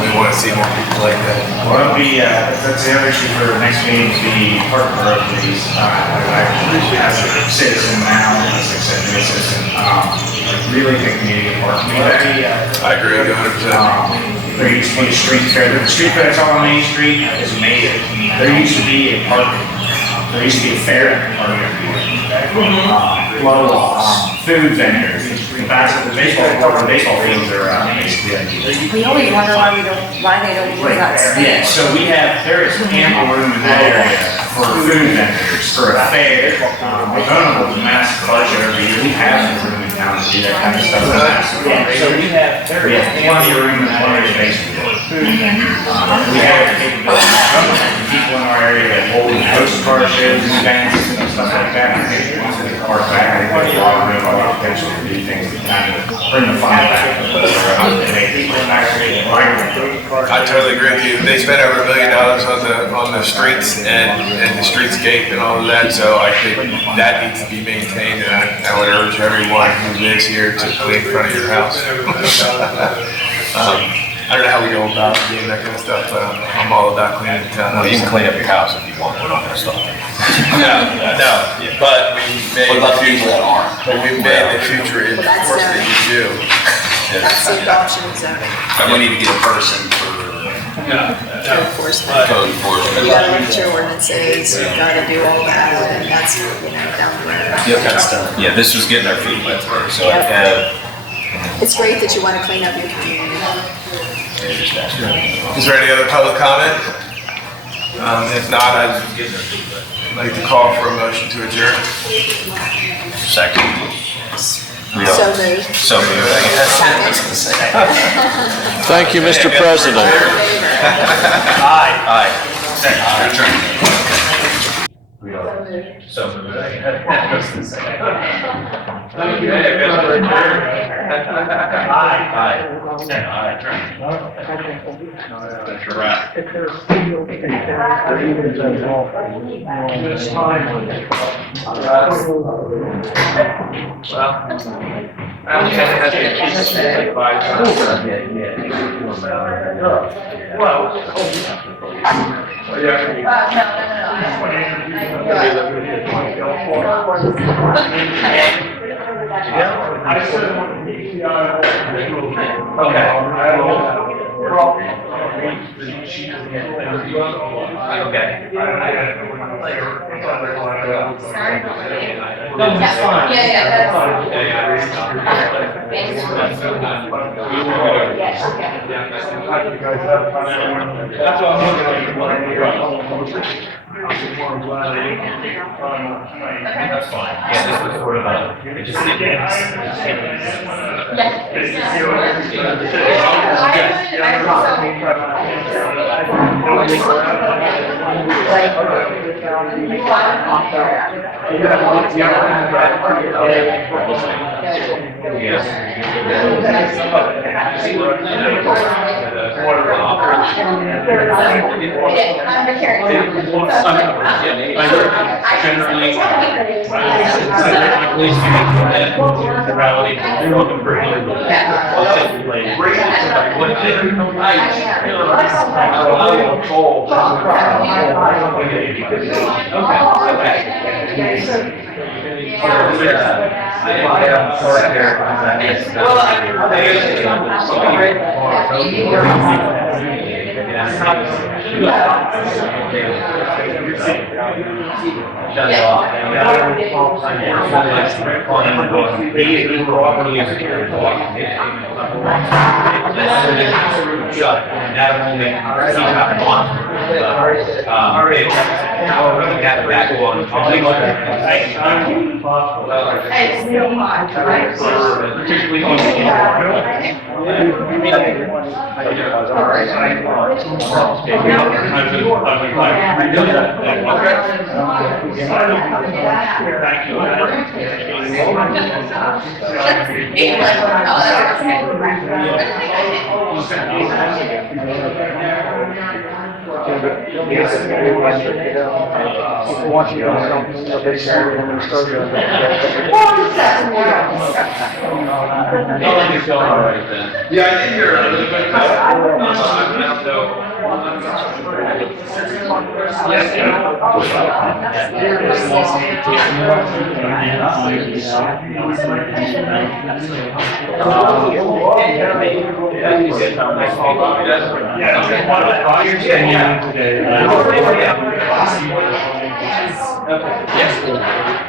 We want to see more people like that. Well, it'll be, that's the other issue for the next meeting, the park and road committees. I have a citizen now, as I said, new citizen, really think we need to get park. I agree 100%. there used to be a street fair. The street fair that's on Main Street is made, there used to be a park, there used to be a fair park. Food vendors, in fact, the baseball fields are basically. We always wonder why they don't use that space. Yeah, so there is ample room in that area for food vendors, for a fair. We don't know the massive car show every year, we have the room in town to do that kind of stuff. So we have plenty of room in that area basically. We have the capability of people in our area that hold host car shows and events and stuff like that. I think once they park back, I think there's a lot of room, a lot of potential to do things to kind of bring the fun back. I totally agree with you. They spent over $1 million on the streets and the streetscape and all of that, so I think that needs to be maintained, and I would urge everyone who lives here to clean in front of your house. I don't know how we go about doing that kind of stuff, but I'm all about cleaning the town. Well, you can clean up your house if you want, we're not gonna stop you. No, but we may. What about the people that aren't? But we may in the future enforce that you do. That's the adoption of zoning. We need to get a person for Code enforcement. code enforcement. You gotta look at your ordinances, you gotta do all that, and that's, down the road. Yeah, this was getting our feet wet, so It's great that you wanna clean up your community. Is there any other public comment? If not, I'd like to call for a motion to adjourn. Second. So moved. So moved. Thank you, Mr. President. Aye. So moved. That's fine. Yeah, this was sort of it just Yeah, I think you're a little bit.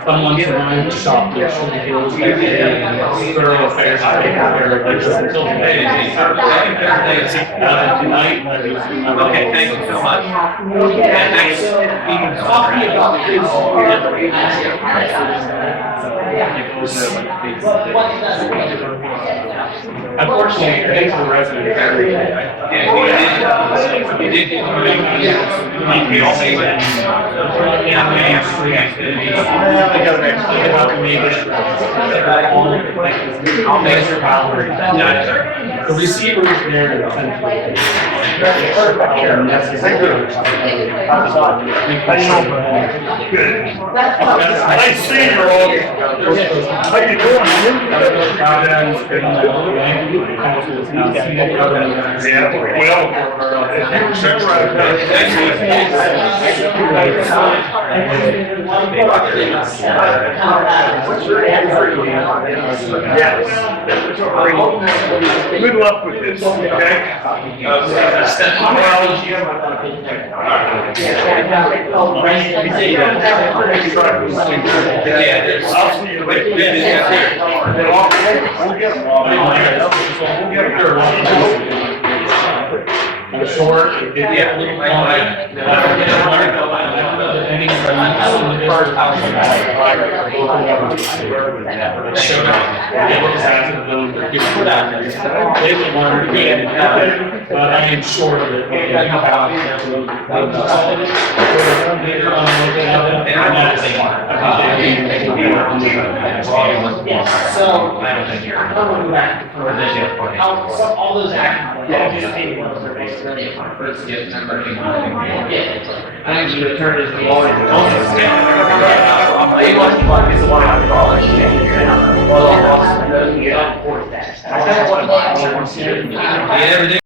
Someone's trying to shop their shoulders, thorough affairs, take care of it until today. Tonight. Okay, thank you so much. Talking about unfortunately, things are residents. The receiver is there to essentially. Nice seeing you all. How you doing? Good luck with this, okay? I'll see you later. We'll get them all. I'm short. But I am sure that. So, all those actions. I think you return is the law.